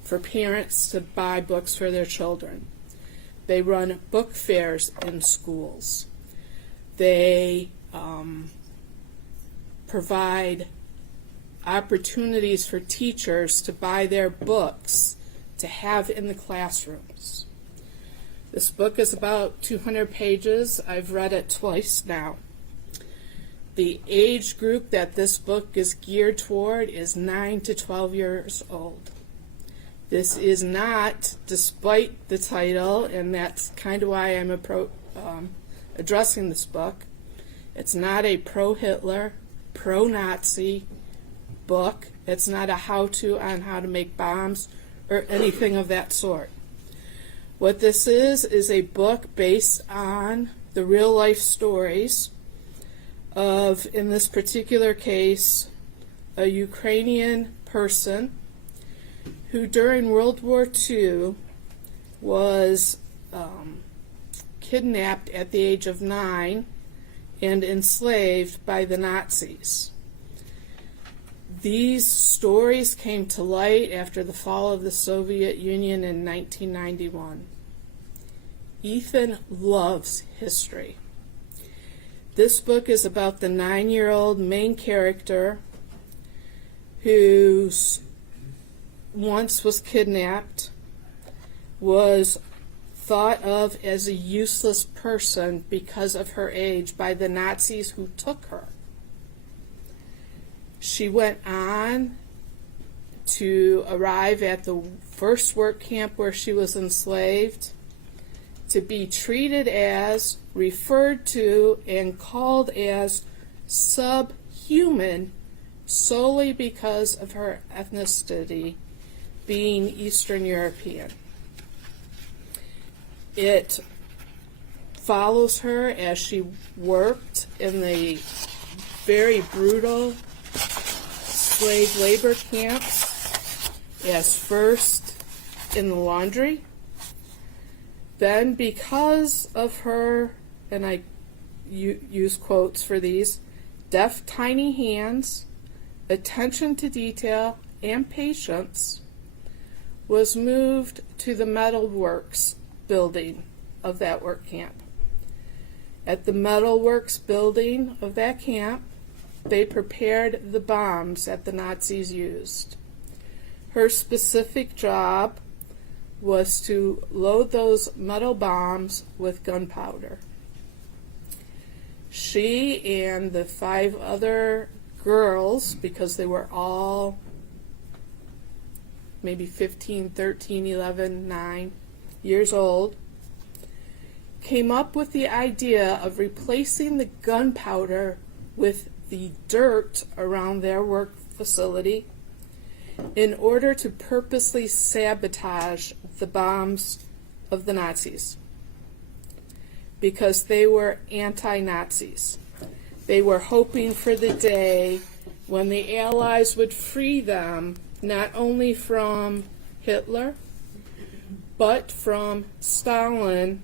for parents to buy books for their children. They run book fairs in schools. They provide opportunities for teachers to buy their books to have in the classrooms. This book is about 200 pages. I've read it twice now. The age group that this book is geared toward is 9 to 12 years old. This is not, despite the title, and that's kind of why I'm addressing this book, it's not a pro-Hitler, pro-Nazi book. It's not a how-to on how to make bombs or anything of that sort. What this is a book based on the real-life stories of, in this particular case, a Ukrainian person who during World War II was kidnapped at the age of 9 and enslaved by the Nazis. These stories came to light after the fall of the Soviet Union in 1991. Ethan loves history. This book is about the 9-year-old main character who once was kidnapped, was thought of as a useless person because of her age by the Nazis who took her. She went on to arrive at the first work camp where she was enslaved, to be treated as, referred to, and called as subhuman solely because of her ethnicity being Eastern European. It follows her as she worked in the very brutal slave labor camps, as first in the laundry, then because of her, and I use quotes for these, deft tiny hands, attention to detail, and patience, was moved to the metalworks building of that work camp. At the metalworks building of that camp, they prepared the bombs that the Nazis used. Her specific job was to load those metal bombs with gunpowder. She and the 5 other girls, because they were all maybe 15, 13, 11, 9 years old, came up with the idea of replacing the gunpowder with the dirt around their work facility in order to purposely sabotage the bombs of the Nazis, because they were anti-Nazis. They were hoping for the day when the Allies would free them not only from Hitler, but from Stalin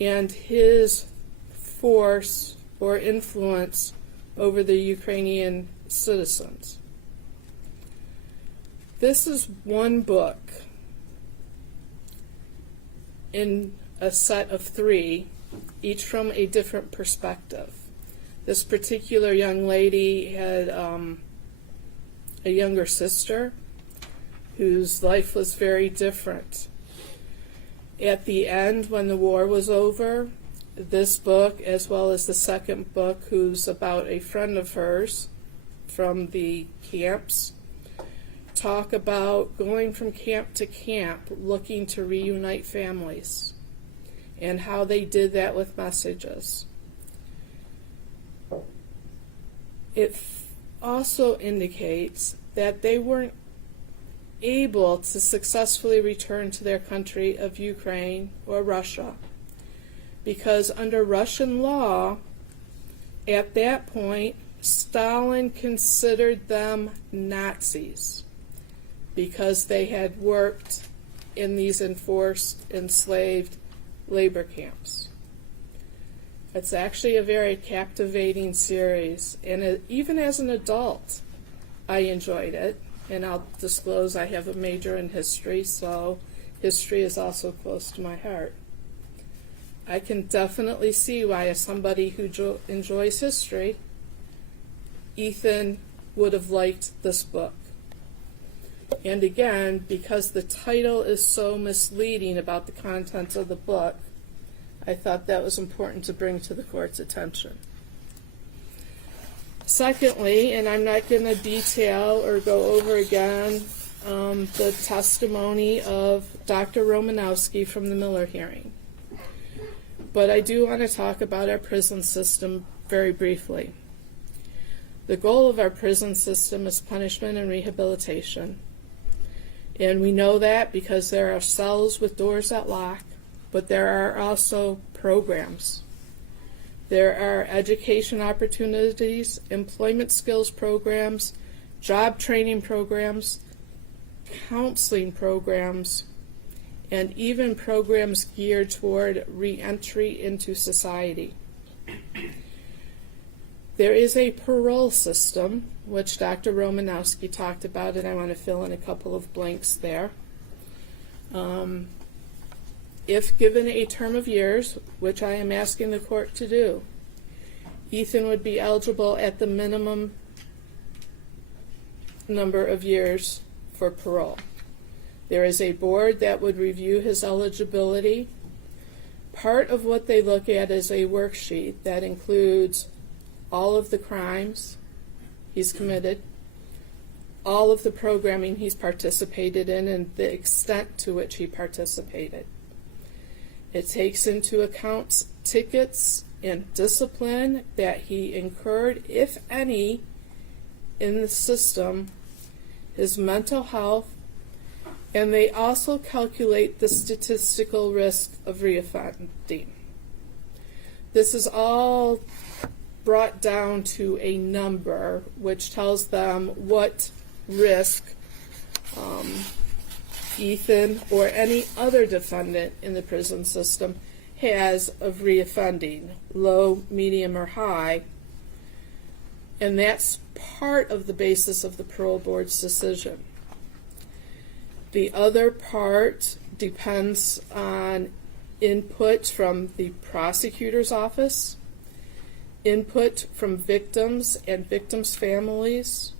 and his force or influence over the Ukrainian citizens. This is one book in a set of 3, each from a different perspective. This particular young lady had a younger sister whose life was very different. At the end, when the war was over, this book, as well as the second book, who's about a friend of hers from the camps, talk about going from camp to camp, looking to reunite families, and how they did that with messages. It also indicates that they weren't able to successfully return to their country of Ukraine or Russia, because under Russian law, at that point, Stalin considered them Nazis because they had worked in these enforced, enslaved labor camps. It's actually a very captivating series, and even as an adult, I enjoyed it. And I'll disclose I have a major in history, so history is also close to my heart. I can definitely see why, as somebody who enjoys history, Ethan would have liked this book. And again, because the title is so misleading about the contents of the book, I thought that was important to bring to the court's attention. Secondly, and I'm not going to detail or go over again the testimony of Dr. Romanowski from the Miller hearing, but I do want to talk about our prison system very briefly. The goal of our prison system is punishment and rehabilitation, and we know that because there are cells with doors that lock, but there are also programs. There are education opportunities, employment skills programs, job training programs, counseling programs, and even programs geared toward re-entry into society. There is a parole system, which Dr. Romanowski talked about, and I want to fill in a couple of blanks there. If given a term of years, which I am asking the court to do, Ethan would be eligible at the minimum number of years for parole. There is a board that would review his eligibility. Part of what they look at is a worksheet that includes all of the crimes he's committed, all of the programming he's participated in, and the extent to which he participated. It takes into account tickets and discipline that he incurred, if any, in the system, his mental health, And they also calculate the statistical risk of reoffending. This is all brought down to a number which tells them what risk Ethan or any other defendant in the prison system has of reoffending, low, medium, or high. And that's part of the basis of the parole board's decision. The other part depends on input from the prosecutor's office, input from victims and victims' families,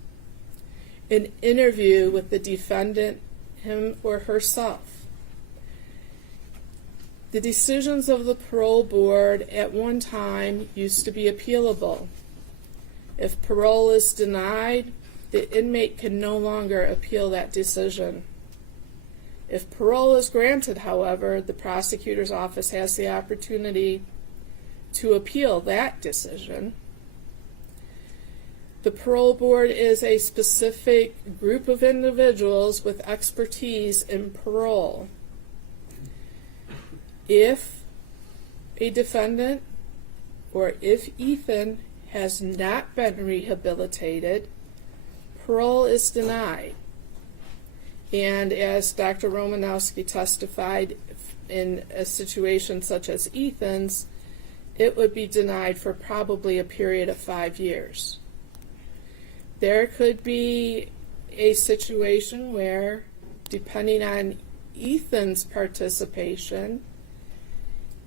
an interview with the defendant, him or herself. The decisions of the parole board at one time used to be appealable. If parole is denied, the inmate can no longer appeal that decision. If parole is granted, however, the prosecutor's office has the opportunity to appeal that decision. The parole board is a specific group of individuals with expertise in parole. If a defendant or if Ethan has not been rehabilitated, parole is denied. And as Dr. Romanowski testified, in a situation such as Ethan's, it would be denied for probably a period of 5 years. There could be a situation where, depending on Ethan's participation,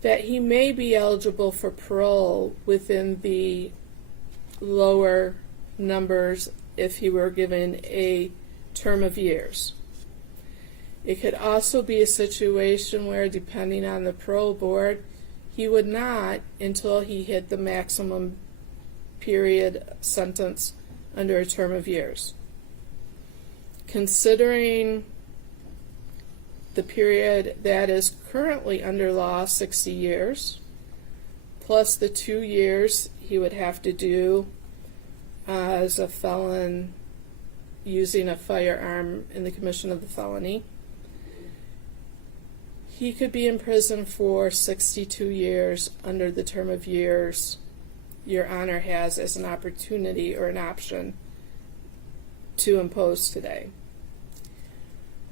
that he may be eligible for parole within the lower numbers if he were given a term of years. It could also be a situation where, depending on the parole board, he would not until he hit the maximum period sentence under a term of years. Considering the period that is currently under law, 60 years, plus the 2 years he would have to do as a felon using a firearm in the commission of the felony, he could be in prison for 62 years under the term of years Your Honor has as an opportunity or an option to impose today.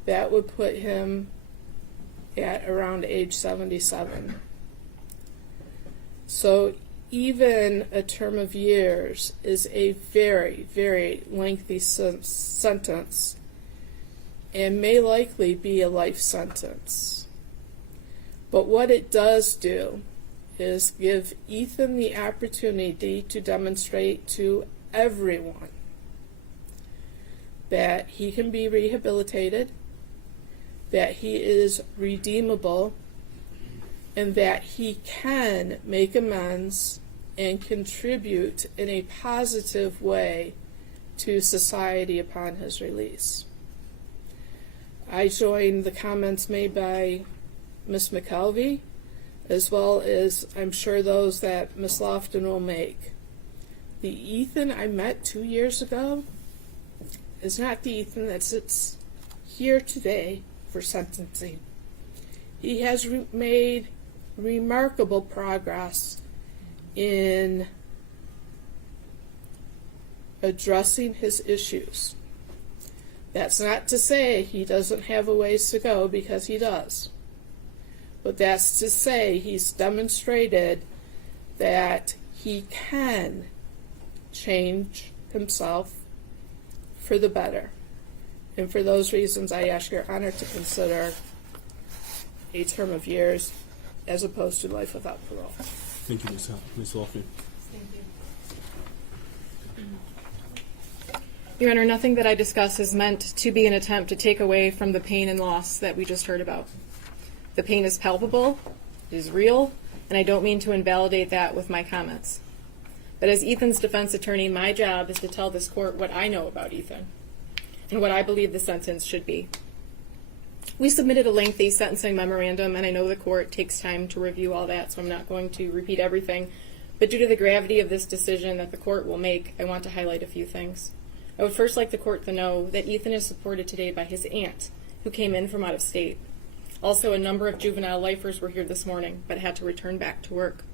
That would put him at around age 77. So even a term of years is a very, very lengthy sentence and may likely be a life sentence. But what it does do is give Ethan the opportunity to demonstrate to everyone that he can be rehabilitated, that he is redeemable, and that he can make amends and contribute in a positive way to society upon his release. I join the comments made by Ms. McKelvey, as well as I'm sure those that Ms. Lofton will make. The Ethan I met 2 years ago is not the Ethan that sits here today for sentencing. He has made remarkable progress in addressing his issues. That's not to say he doesn't have a ways to go, because he does. But that's to say he's demonstrated that he can change himself for the better. And for those reasons, I ask Your Honor to consider a term of years as opposed to life without parole. Thank you, Ms. Lofton. Your Honor, nothing that I discuss is meant to be an attempt to take away from the pain and loss that we just heard about. The pain is palpable, it is real, and I don't mean to invalidate that with my comments. But as Ethan's defense attorney, my job is to tell this court what I know about Ethan and what I believe the sentence should be. We submitted a lengthy sentencing memorandum, and I know the court takes time to review all that, so I'm not going to repeat everything. But due to the gravity of this decision that the court will make, I want to highlight a few things. I would first like the court to know that Ethan is supported today by his aunt, who came in from out of state. Also, a number of juvenile lifers were here this morning, but had to return back to work.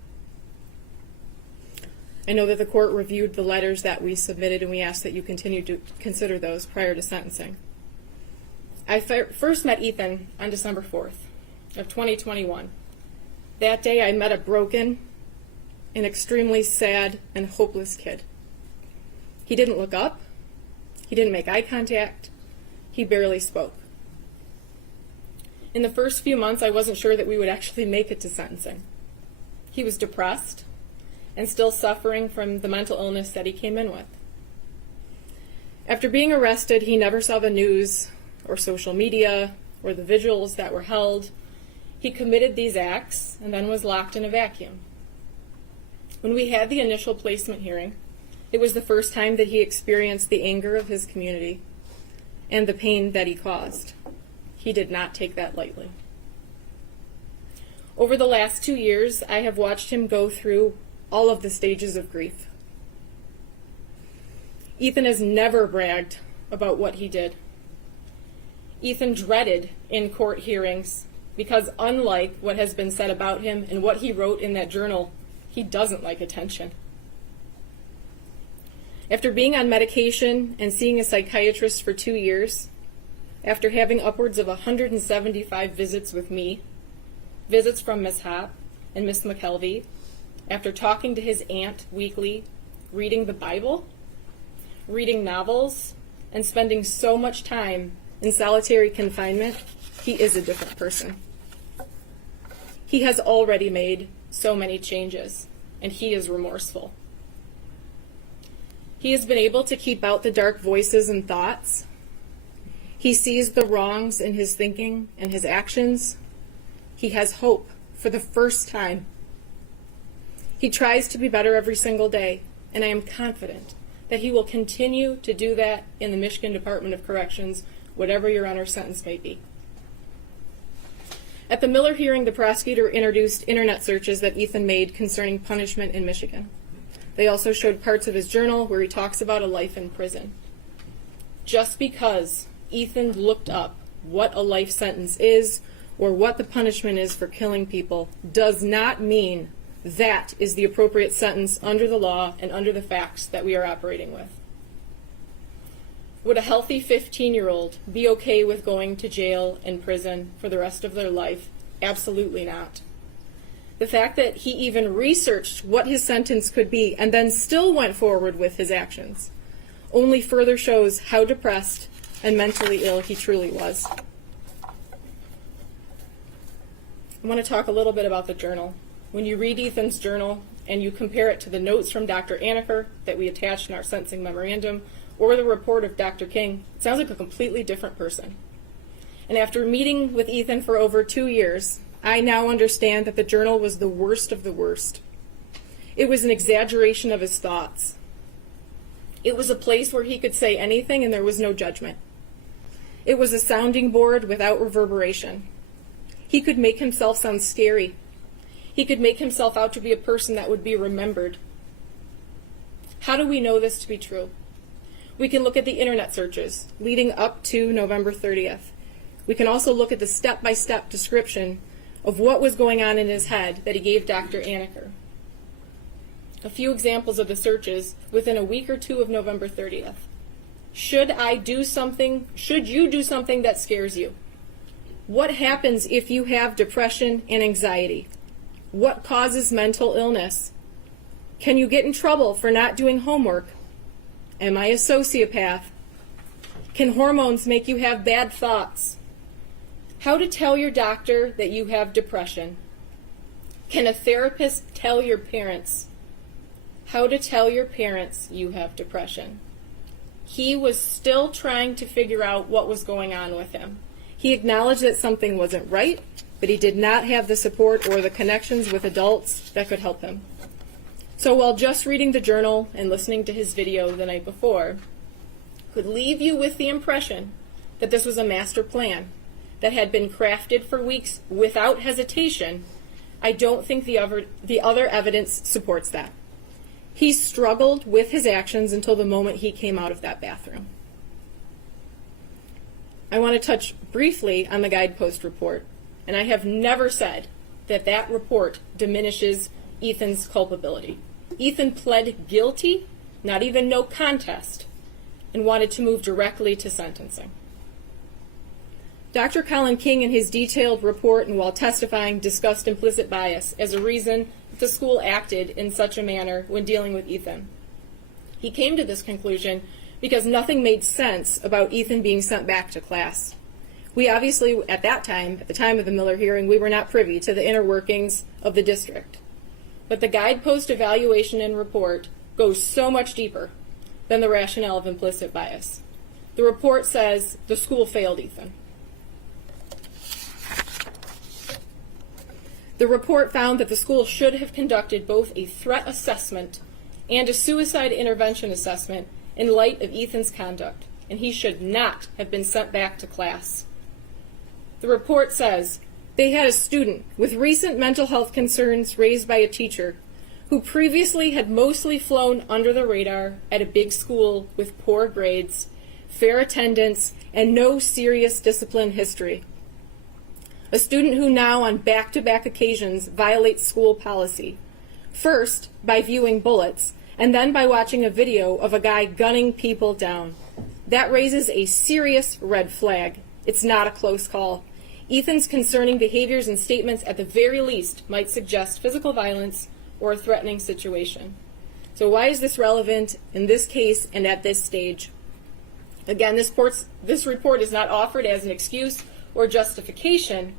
I know that the court reviewed the letters that we submitted, and we ask that you continue to consider those prior to sentencing. I first met Ethan on December 4th of 2021. That day I met a broken, an extremely sad and hopeless kid. He didn't look up. He didn't make eye contact. He barely spoke. In the first few months, I wasn't sure that we would actually make it to sentencing. He was depressed and still suffering from the mental illness that he came in with. After being arrested, he never saw the news or social media or the vigils that were held. He committed these acts and then was locked in a vacuum. When we had the initial placement hearing, it was the first time that he experienced the anger of his community and the pain that he caused. He did not take that lightly. Over the last 2 years, I have watched him go through all of the stages of grief. Ethan has never bragged about what he did. Ethan dreaded in court hearings because, unlike what has been said about him and what he wrote in that journal, he doesn't like attention. After being on medication and seeing a psychiatrist for 2 years, after having upwards of 175 visits with me, visits from Miss Hopp and Miss McKelvey, after talking to his aunt weekly, reading the Bible, reading novels, and spending so much time in solitary confinement, he is a different person. He has already made so many changes, and he is remorseful. He has been able to keep out the dark voices and thoughts. He sees the wrongs in his thinking and his actions. He has hope for the first time. He tries to be better every single day, and I am confident that he will continue to do that in the Michigan Department of Corrections, whatever your Honor's sentence may be. At the Miller hearing, the prosecutor introduced internet searches that Ethan made concerning punishment in Michigan. They also showed parts of his journal where he talks about a life in prison. Just because Ethan looked up what a life sentence is or what the punishment is for killing people does not mean that is the appropriate sentence under the law and under the facts that we are operating with. Would a healthy 15-year-old be okay with going to jail and prison for the rest of their life? Absolutely not. The fact that he even researched what his sentence could be and then still went forward with his actions only further shows how depressed and mentally ill he truly was. I want to talk a little bit about the journal. When you read Ethan's journal and you compare it to the notes from Dr. Anaker that we attached in our sentencing memorandum or the report of Dr. King, it sounds like a completely different person. And after meeting with Ethan for over 2 years, I now understand that the journal was the worst of the worst. It was an exaggeration of his thoughts. It was a place where he could say anything and there was no judgment. It was a sounding board without reverberation. He could make himself sound scary. He could make himself out to be a person that would be remembered. How do we know this to be true? We can look at the internet searches leading up to November 30th. We can also look at the step-by-step description of what was going on in his head that he gave Dr. Anaker. A few examples of the searches within a week or two of November 30th. Should you do something that scares you? What happens if you have depression and anxiety? What causes mental illness? Can you get in trouble for not doing homework? Am I a sociopath? Can hormones make you have bad thoughts? How to tell your doctor that you have depression? Can a therapist tell your parents? How to tell your parents you have depression? He was still trying to figure out what was going on with him. He acknowledged that something wasn't right, but he did not have the support or the connections with adults that could help him. So while just reading the journal and listening to his video the night before could leave you with the impression that this was a master plan that had been crafted for weeks without hesitation, I don't think the other evidence supports that. He struggled with his actions until the moment he came out of that bathroom. I want to touch briefly on the guidepost report, and I have never said that that report diminishes Ethan's culpability. Ethan pled guilty, not even no contest, and wanted to move directly to sentencing. Dr. Colin King, in his detailed report and while testifying, discussed implicit bias as a reason that the school acted in such a manner when dealing with Ethan. He came to this conclusion because nothing made sense about Ethan being sent back to class. We obviously, at that time, at the time of the Miller hearing, we were not privy to the inner workings of the district. But the guidepost evaluation and report goes so much deeper than the rationale of implicit bias. The report says the school failed Ethan. The report found that the school should have conducted both a threat assessment and a suicide intervention assessment in light of Ethan's conduct, and he should not have been sent back to class. The report says they had a student with recent mental health concerns raised by a teacher who previously had mostly flown under the radar at a big school with poor grades, fair attendance, and no serious discipline history. A student who now on back-to-back occasions violates school policy, first by viewing bullets, and then by watching a video of a guy gunning people down. That raises a serious red flag. It's not a close call. Ethan's concerning behaviors and statements at the very least might suggest physical violence or a threatening situation. So why is this relevant in this case and at this stage? Again, this report is not offered as an excuse or justification.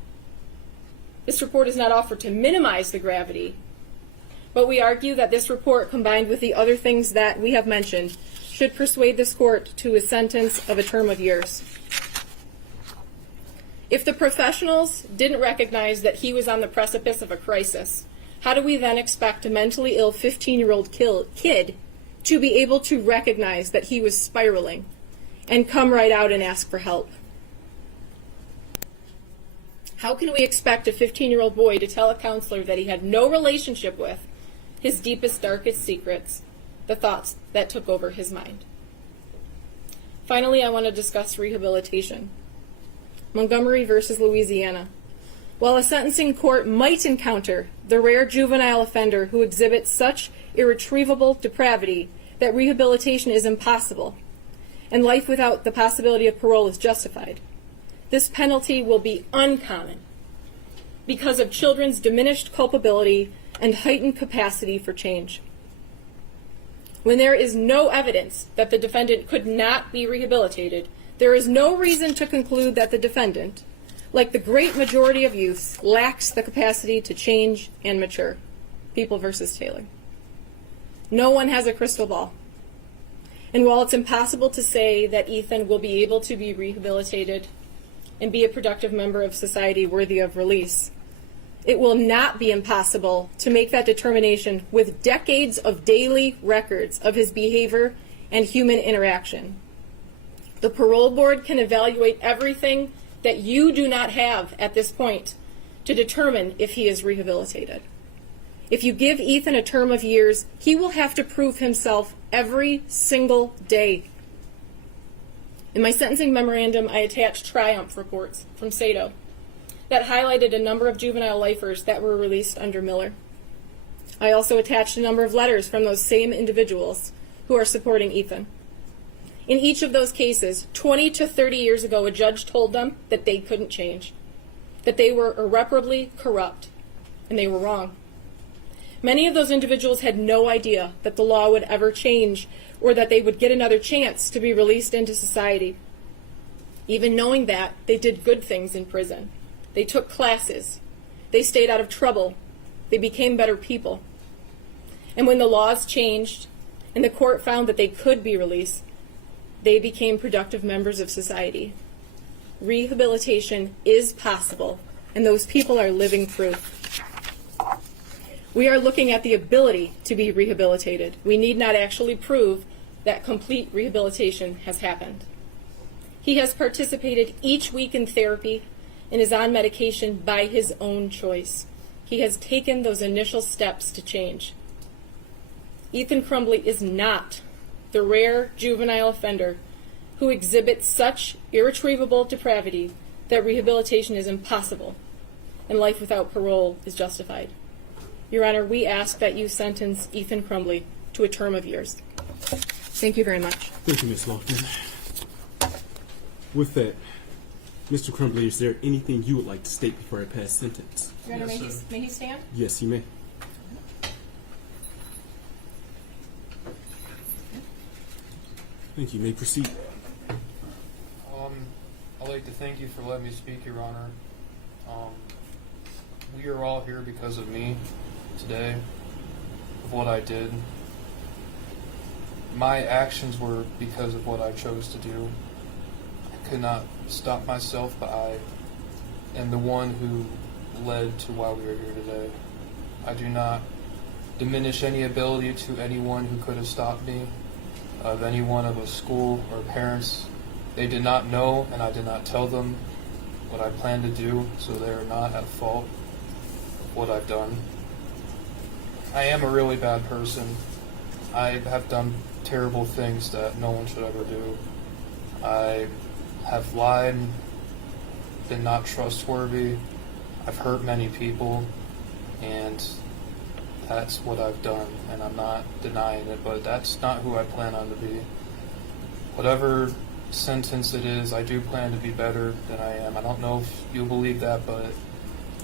This report is not offered to minimize the gravity, but we argue that this report, combined with the other things that we have mentioned, should persuade this court to a sentence of a term of years. If the professionals didn't recognize that he was on the precipice of a crisis, how do we then expect a mentally ill 15-year-old kid to be able to recognize that he was spiraling and come right out and ask for help? How can we expect a 15-year-old boy to tell a counselor that he had no relationship with his deepest, darkest secrets, the thoughts that took over his mind? Finally, I want to discuss rehabilitation. Montgomery versus Louisiana. While a sentencing court might encounter the rare juvenile offender who exhibits such irretrievable depravity that rehabilitation is impossible, and life without the possibility of parole is justified, this penalty will be uncommon because of children's diminished culpability and heightened capacity for change. When there is no evidence that the defendant could not be rehabilitated, there is no reason to conclude that the defendant, like the great majority of youths, lacks the capacity to change and mature. People versus Taylor. No one has a crystal ball. And while it's impossible to say that Ethan will be able to be rehabilitated and be a productive member of society worthy of release, it will not be impossible to make that determination with decades of daily records of his behavior and human interaction. The parole board can evaluate everything that you do not have at this point to determine if he is rehabilitated. If you give Ethan a term of years, he will have to prove himself every single day. In my sentencing memorandum, I attached triumph reports from Sato that highlighted a number of juvenile lifers that were released under Miller. I also attached a number of letters from those same individuals who are supporting Ethan. In each of those cases, 20 to 30 years ago, a judge told them that they couldn't change, that they were irreparably corrupt, and they were wrong. Many of those individuals had no idea that the law would ever change or that they would get another chance to be released into society. Even knowing that, they did good things in prison. They took classes. They stayed out of trouble. They became better people. And when the laws changed and the court found that they could be released, they became productive members of society. Rehabilitation is possible, and those people are living proof. We are looking at the ability to be rehabilitated. We need not actually prove that complete rehabilitation has happened. He has participated each week in therapy and is on medication by his own choice. He has taken those initial steps to change. Ethan Crumbley is not the rare juvenile offender who exhibit such irretrievable depravity that rehabilitation is impossible and life without parole is justified. Your Honor, we ask that you sentence Ethan Crumbley to a term of years. Thank you very much. Thank you, Ms. Lofton. With that, Mr. Crumbley, is there anything you would like to state before I pass sentence? Your Honor, may he stand? Yes, you may. Thank you. You may proceed. I'd like to thank you for letting me speak, Your Honor. We are all here because of me today, of what I did. My actions were because of what I chose to do. I could not stop myself, but I am the one who led to why we are here today. I do not diminish any ability to anyone who could have stopped me, of anyone of a school or parents. They did not know, and I did not tell them what I planned to do, so they are not at fault of what I've done. I am a really bad person. I have done terrible things that no one should ever do. I have lied, been not trustworthy. I've hurt many people, and that's what I've done, and I'm not denying it, but that's not who I plan on to be. Whatever sentence it is, I do plan to be better than I am. I don't know if you'll believe that, but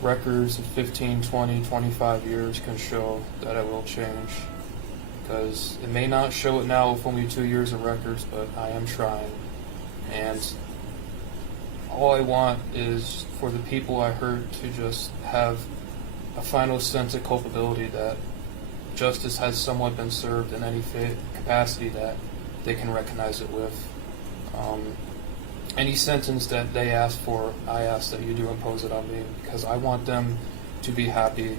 records of 15, 20, 25 years can show that it will change. Because it may not show it now with only 2 years of records, but I am trying. And all I want is for the people I hurt to just have a final sense of culpability, that justice has somewhat been served in any capacity that they can recognize it with. Any sentence that they ask for, I ask that you do impose it on me, because I want them to be happy,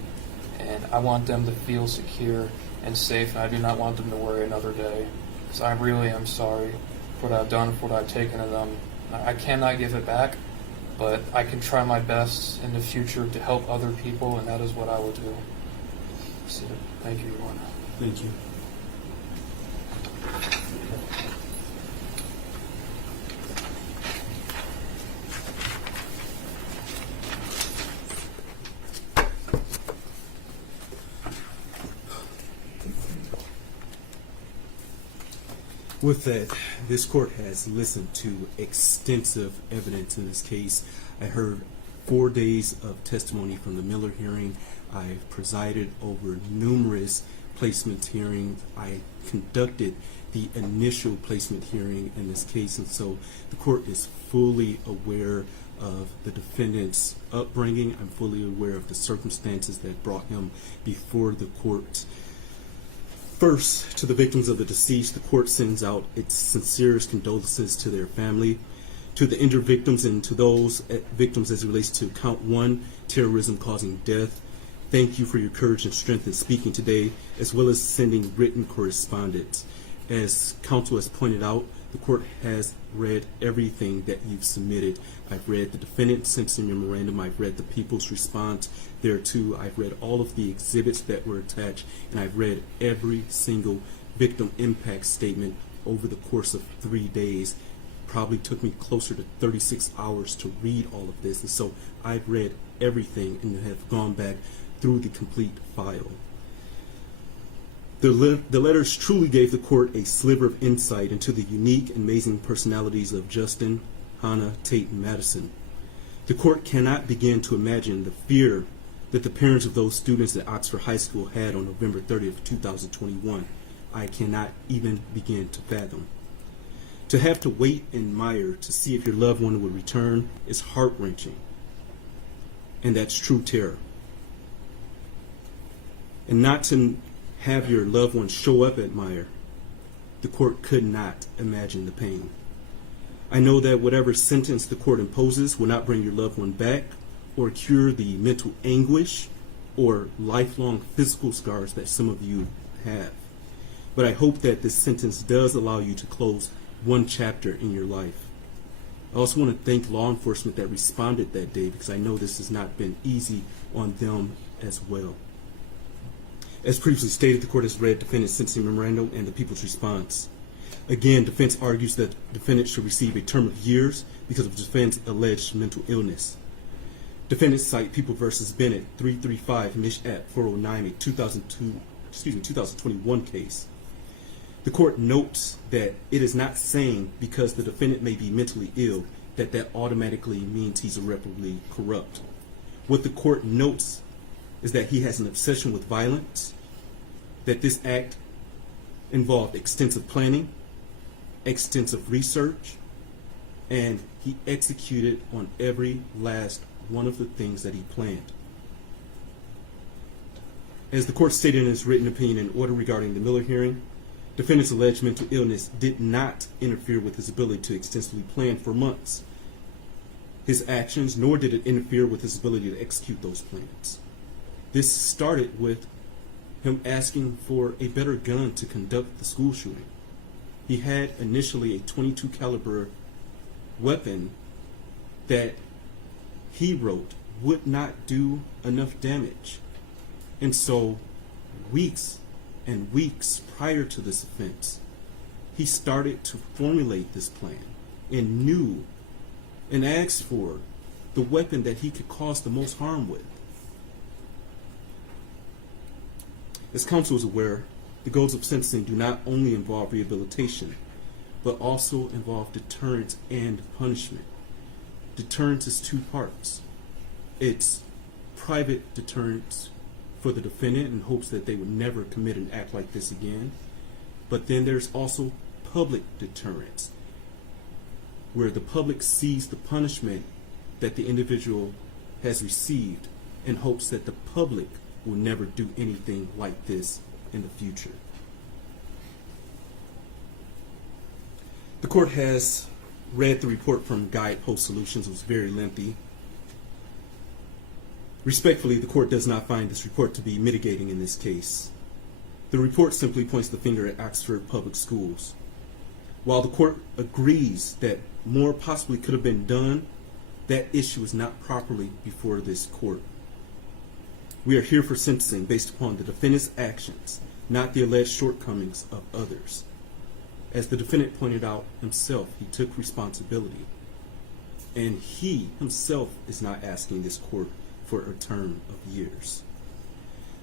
and I want them to feel secure and safe, and I do not want them to worry another day, because I really am sorry for what I've done, for what I've taken of them. I cannot give it back, but I can try my best in the future to help other people, and that is what I will do. So, thank you, Your Honor. Thank you. With that, this court has listened to extensive evidence in this case. I heard 4 days of testimony from the Miller hearing. I've presided over numerous placement hearings. I conducted the initial placement hearing in this case, and so the court is fully aware of the defendant's upbringing. I'm fully aware of the circumstances that brought him before the court. First, to the victims of the deceased, the court sends out its sincerest condolences to their family. To the injured victims and to those victims as it relates to count 1, terrorism causing death, thank you for your courage and strength in speaking today, as well as sending written correspondence. As counsel has pointed out, the court has read everything that you've submitted. I've read the defendant's sentencing memorandum. I've read the people's response thereto. I've read all of the exhibits that were attached, and I've read every single victim impact statement over the course of 3 days. Probably took me closer to 36 hours to read all of this, and so I've read everything and have gone back through the complete file. The letters truly gave the court a sliver of insight into the unique and amazing personalities of Justin, Hannah, Tate, and Madison. The court cannot begin to imagine the fear that the parents of those students at Oxford High School had on November 30th, 2021. I cannot even begin to fathom. To have to wait in mire to see if your loved one would return is heart-wrenching, and that's true terror. And not to have your loved one show up at mire, the court could not imagine the pain. I know that whatever sentence the court imposes will not bring your loved one back or cure the mental anguish or lifelong physical scars that some of you have. But I hope that this sentence does allow you to close one chapter in your life. I also want to thank law enforcement that responded that day, because I know this has not been easy on them as well. As previously stated, the court has read defendant's sentencing memorandum and the people's response. Again, defense argues that the defendant should receive a term of years because of defendant's alleged mental illness. Defendants cite People v. Bennett 335 Mich. at 409, a 2021 case. The court notes that it is not saying because the defendant may be mentally ill that that automatically means he's irreparably corrupt. What the court notes is that he has an obsession with violence, that this act involved extensive planning, extensive research, and he executed on every last one of the things that he planned. As the court stated in its written opinion and order regarding the Miller hearing, defendant's alleged mental illness did not interfere with his ability to extensively plan for months his actions, nor did it interfere with his ability to execute those plans. This started with him asking for a better gun to conduct the school shooting. He had initially a .22 caliber weapon that he wrote would not do enough damage. And so weeks and weeks prior to this offense, he started to formulate this plan and knew and asked for the weapon that he could cause the most harm with. As counsel is aware, the goals of sentencing do not only involve rehabilitation, but also involve deterrence and punishment. Deterrence is two parts. It's private deterrence for the defendant in hopes that they would never commit an act like this again. But then there's also public deterrence, where the public sees the punishment that the individual has received in hopes that the public will never do anything like this in the future. The court has read the report from Guidepost Solutions. It was very lengthy. Respectfully, the court does not find this report to be mitigating in this case. The report simply points the finger at Oxford Public Schools. While the court agrees that more possibly could have been done, that issue is not properly before this court. We are here for sentencing based upon the defendant's actions, not the alleged shortcomings of others. As the defendant pointed out himself, he took responsibility. And he himself is not asking this court for a term of years.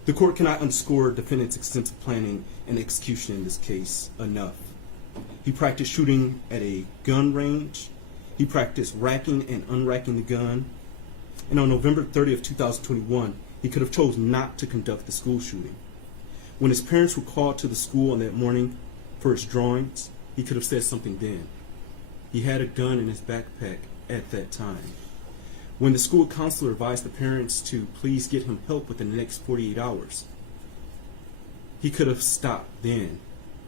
The court cannot underscore defendant's extensive planning and execution in this case enough. He practiced shooting at a gun range. He practiced racking and unracking the gun. And on November 30th, 2021, he could have chosen not to conduct the school shooting. When his parents were called to the school on that morning for his drawings, he could have said something then. He had a gun in his backpack at that time. When the school counselor advised the parents to please get him help within the next 48 hours, he could have stopped then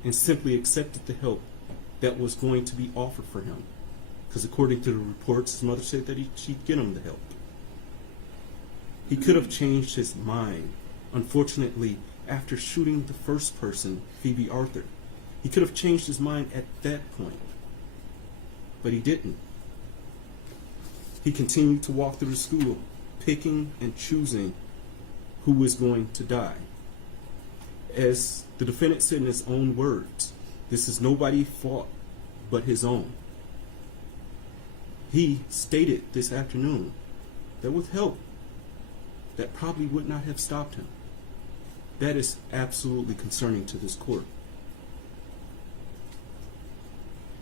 and simply accepted the help that was going to be offered for him. Because according to the reports, his mother said that she'd get him the help. He could have changed his mind. Unfortunately, after shooting the first person, Phoebe Arthur, he could have changed his mind at that point. But he didn't. He continued to walk through the school, picking and choosing who was going to die. As the defendant said in his own words, this is nobody's fault but his own. He stated this afternoon that with help, that probably would not have stopped him. That is absolutely concerning to this court.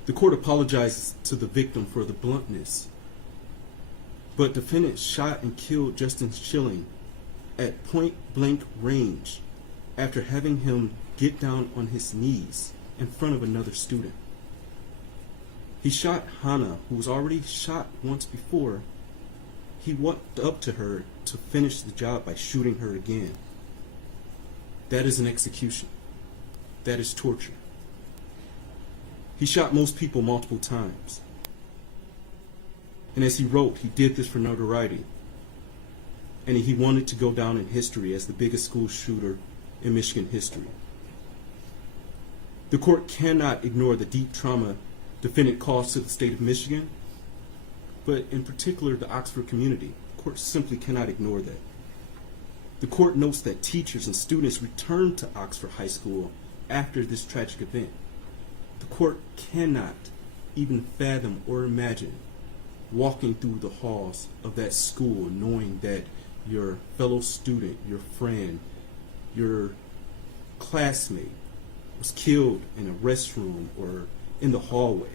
The court apologizes to the victim for the bluntness, but defendant shot and killed Justin Schilling at point-blank range after having him get down on his knees in front of another student. He shot Hannah, who was already shot once before. He walked up to her to finish the job by shooting her again. That is an execution. That is torture. He shot most people multiple times. And as he wrote, he did this for notoriety. And he wanted to go down in history as the biggest school shooter in Michigan history. The court cannot ignore the deep trauma defendant caused to the state of Michigan, but in particular the Oxford community. The court simply cannot ignore that. The court notes that teachers and students returned to Oxford High School after this tragic event. The court cannot even fathom or imagine walking through the halls of that school knowing that your fellow student, your friend, your classmate was killed in a restroom or in the hallway.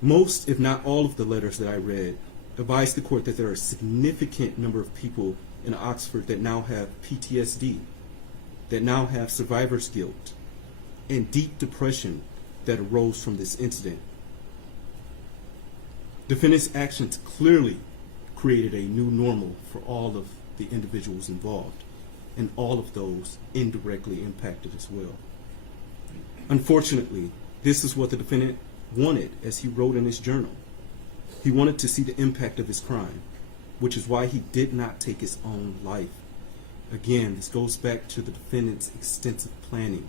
Most, if not all, of the letters that I read advised the court that there are a significant number of people in Oxford that now have PTSD, that now have survivor's guilt, and deep depression that arose from this incident. Defendant's actions clearly created a new normal for all of the individuals involved, and all of those indirectly impacted as well. Unfortunately, this is what the defendant wanted, as he wrote in his journal. He wanted to see the impact of his crime, which is why he did not take his own life. Again, this goes back to the defendant's extensive planning.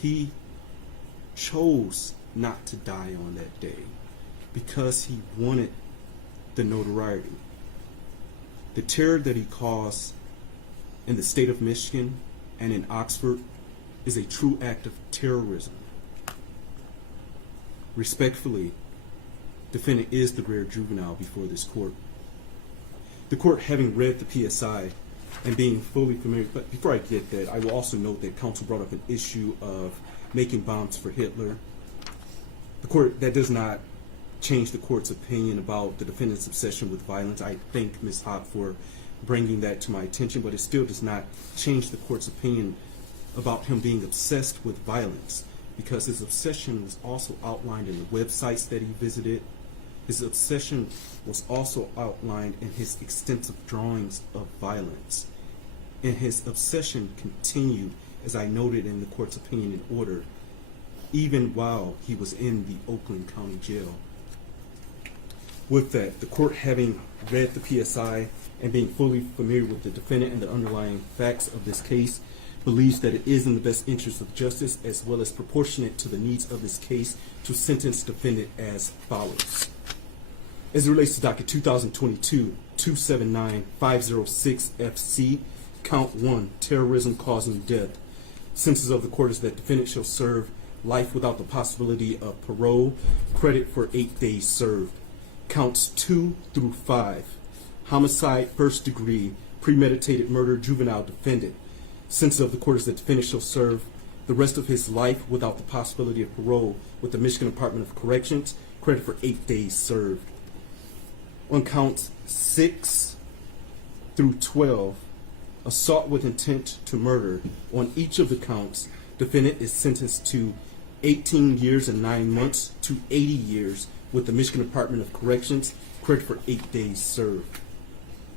He chose not to die on that day because he wanted the notoriety. The terror that he caused in the state of Michigan and in Oxford is a true act of terrorism. Respectfully, defendant is the rare juvenile before this court. The court, having read the PSI and being fully familiar, but before I get that, I will also note that counsel brought up an issue of making bombs for Hitler. The court, that does not change the court's opinion about the defendant's obsession with violence. I thank Ms. Hopp for bringing that to my attention, but it still does not change the court's opinion about him being obsessed with violence, because his obsession was also outlined in the websites that he visited. His obsession was also outlined in his extensive drawings of violence. And his obsession continued, as I noted in the court's opinion in order, even while he was in the Oakland County Jail. With that, the court, having read the PSI and being fully familiar with the defendant and the underlying facts of this case, believes that it is in the best interest of justice as well as proportionate to the needs of this case to sentence defendant as follows. As it relates to docket 2022-279-506 FC, count 1, terrorism causing death. Sentence of the court is that defendant shall serve life without the possibility of parole, credit for 8 days served. Counts 2 through 5, homicide, first degree, premeditated murder, juvenile defendant. Sentence of the court is that defendant shall serve the rest of his life without the possibility of parole with the Michigan Department of Corrections, credit for 8 days served. On counts 6 through 12, assault with intent to murder. On each of the counts, defendant is sentenced to 18 years and 9 months to 80 years with the Michigan Department of Corrections, credit for 8 days served.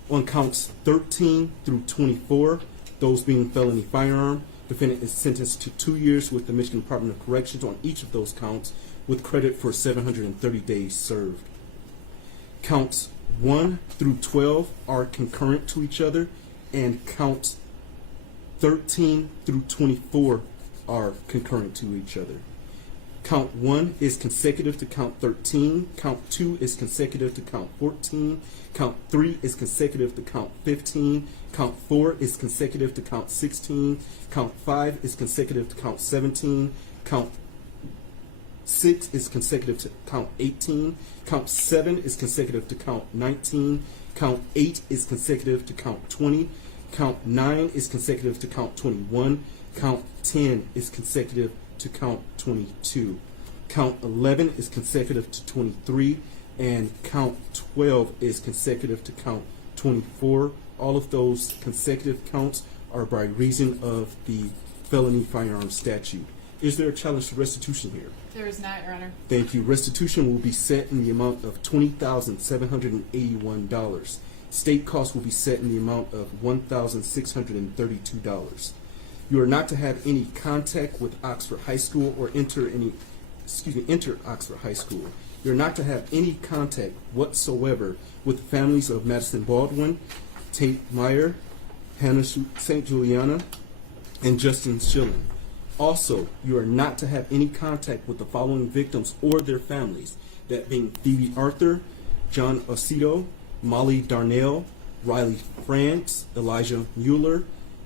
On counts 13 through 24, those being felony firearm, defendant is sentenced to 2 years with the Michigan Department of Corrections on each of those counts with credit for 730 days served. Counts 1 through 12 are concurrent to each other, and counts 13 through 24 are concurrent to each other. Count 1 is consecutive to count 13, count 2 is consecutive to count 14, count 3 is consecutive to count 15, count 4 is consecutive to count 16, count 5 is consecutive to count 17, count 6 is consecutive to count 18, count 7 is consecutive to count 19, count 8 is consecutive to count 20, count 9 is consecutive to count 21, count 10 is consecutive to count 22, count 11 is consecutive to 23, and count 12 is consecutive to count 24. All of those consecutive counts are by reason of the felony firearm statute. Is there a challenge to restitution here? There is not, Your Honor. Thank you. Restitution will be set in the amount of $20,781. State costs will be set in the amount of $1,632. You are not to have any contact with Oxford High School or enter Oxford High School. You're not to have any contact whatsoever with the families of Madison Baldwin, Tate Meyer, Hannah St. Juliana, and Justin Schilling. Also, you are not to have any contact with the following victims or their families, that being Phoebe Arthur, John Osito, Molly Darnell, Riley France, Elijah Mueller,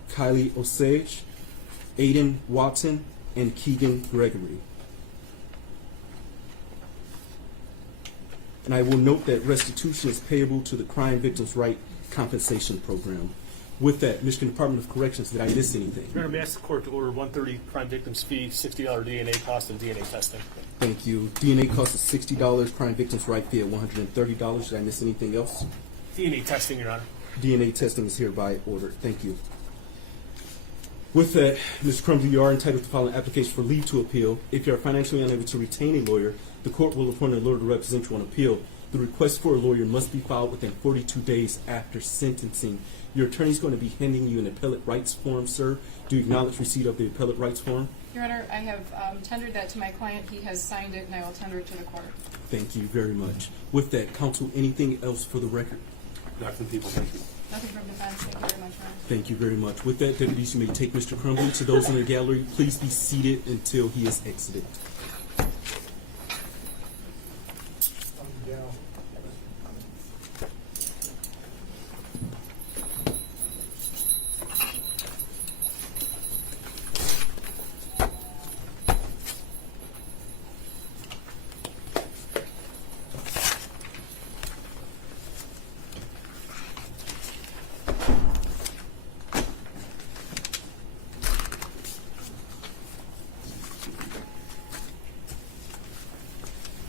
Kylie Osage, Aiden Watson, and Keegan Gregory. And I will note that restitution is payable to the Crime Victims' Right Compensation Program. With that, Michigan Department of Corrections, did I miss anything? Your Honor, may I ask the court to order 130 crime victims fee, $60 DNA cost, and DNA testing? Thank you. DNA cost is $60, Crime Victims' Right fee at $130. Did I miss anything else? DNA testing, Your Honor. DNA testing is hereby ordered. Thank you. With that, Mr. Crumbly, you are entitled to file an application for leave to appeal. If you are financially unable to retain a lawyer, the court will appoint a lawyer to represent you on appeal. The request for a lawyer must be filed within 42 days after sentencing. Your attorney is going to be handing you an appellate rights form, sir. Do you acknowledge receipt of the appellate rights form? Your Honor, I have tendered that to my client. He has signed it, and I will tender it to the court. Thank you very much. With that, counsel, anything else for the record? Not from people, thank you. Nothing from defense. Thank you very much, Your Honor. Thank you very much. With that, deputies, you may take Mr. Crumbly. To those in the gallery, please be seated until he is exited.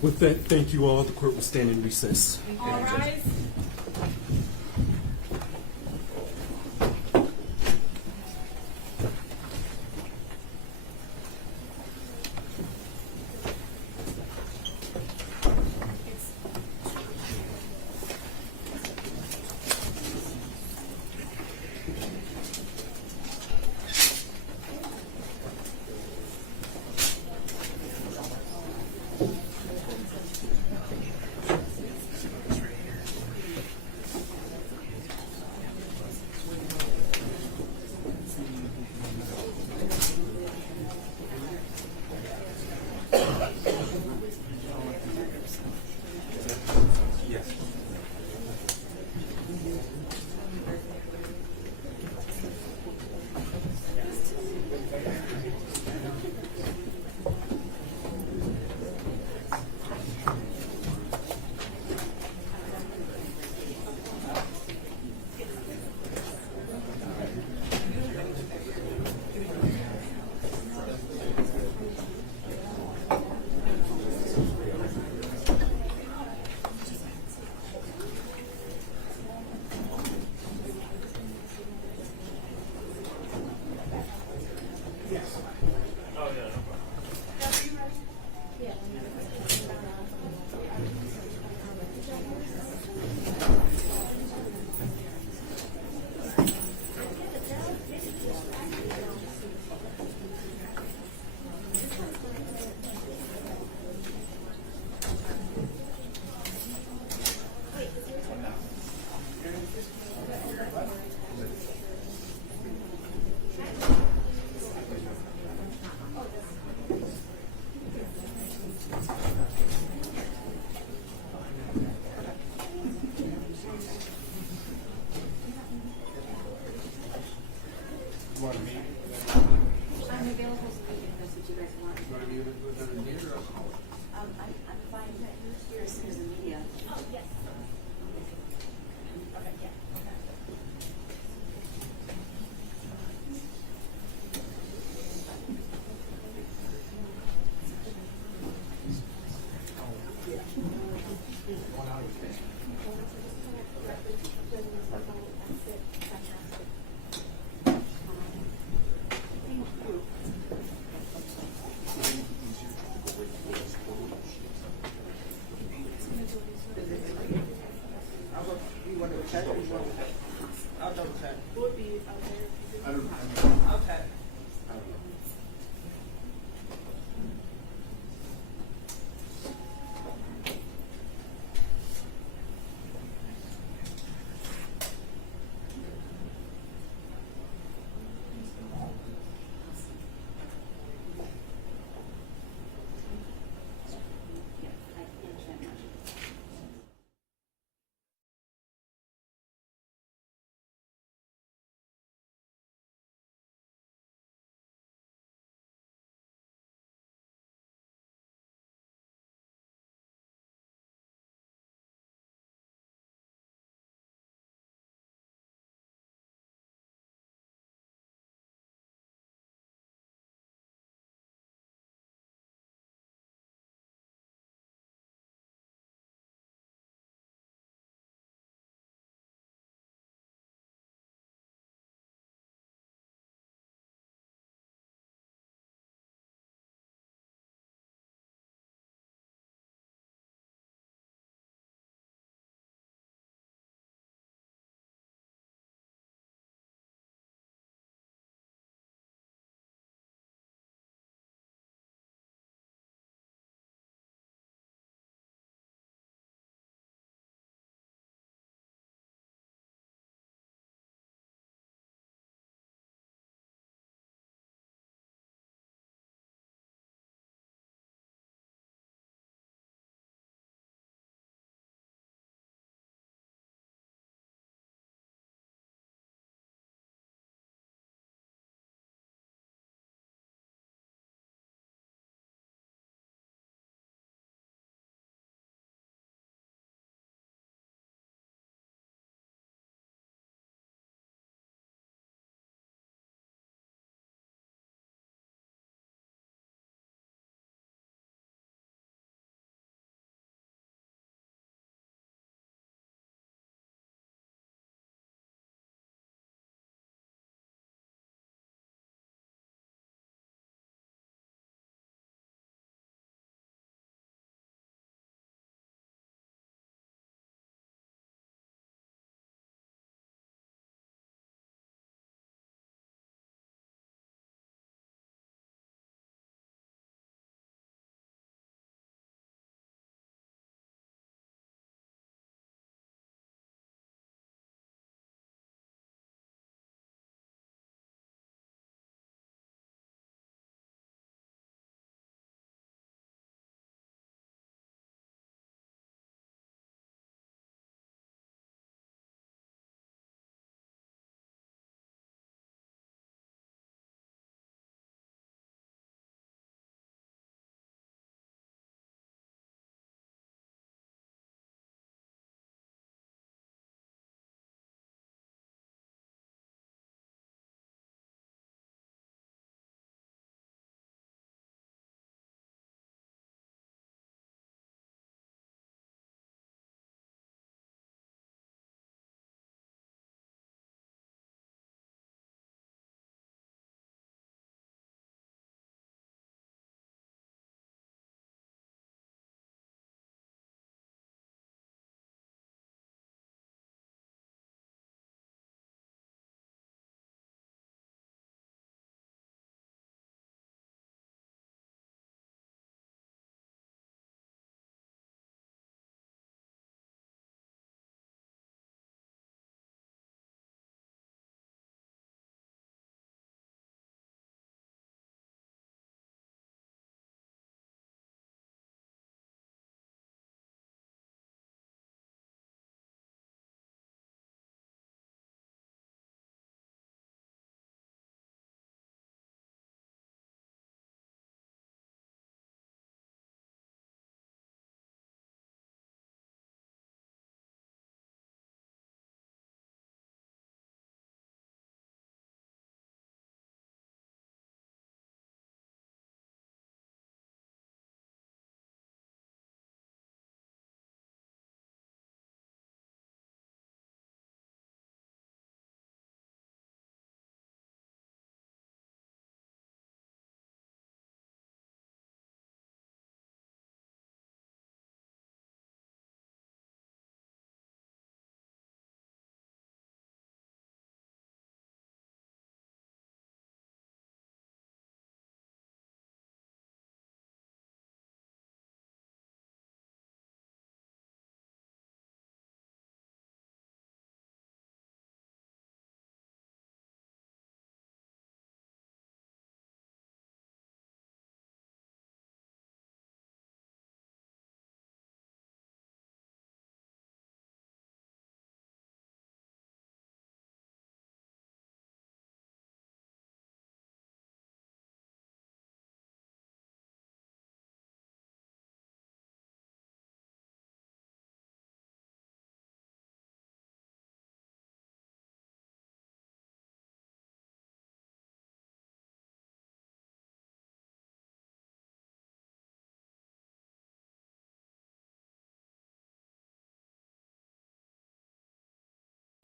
With that, thank you all. The court will stand in recess. All rise.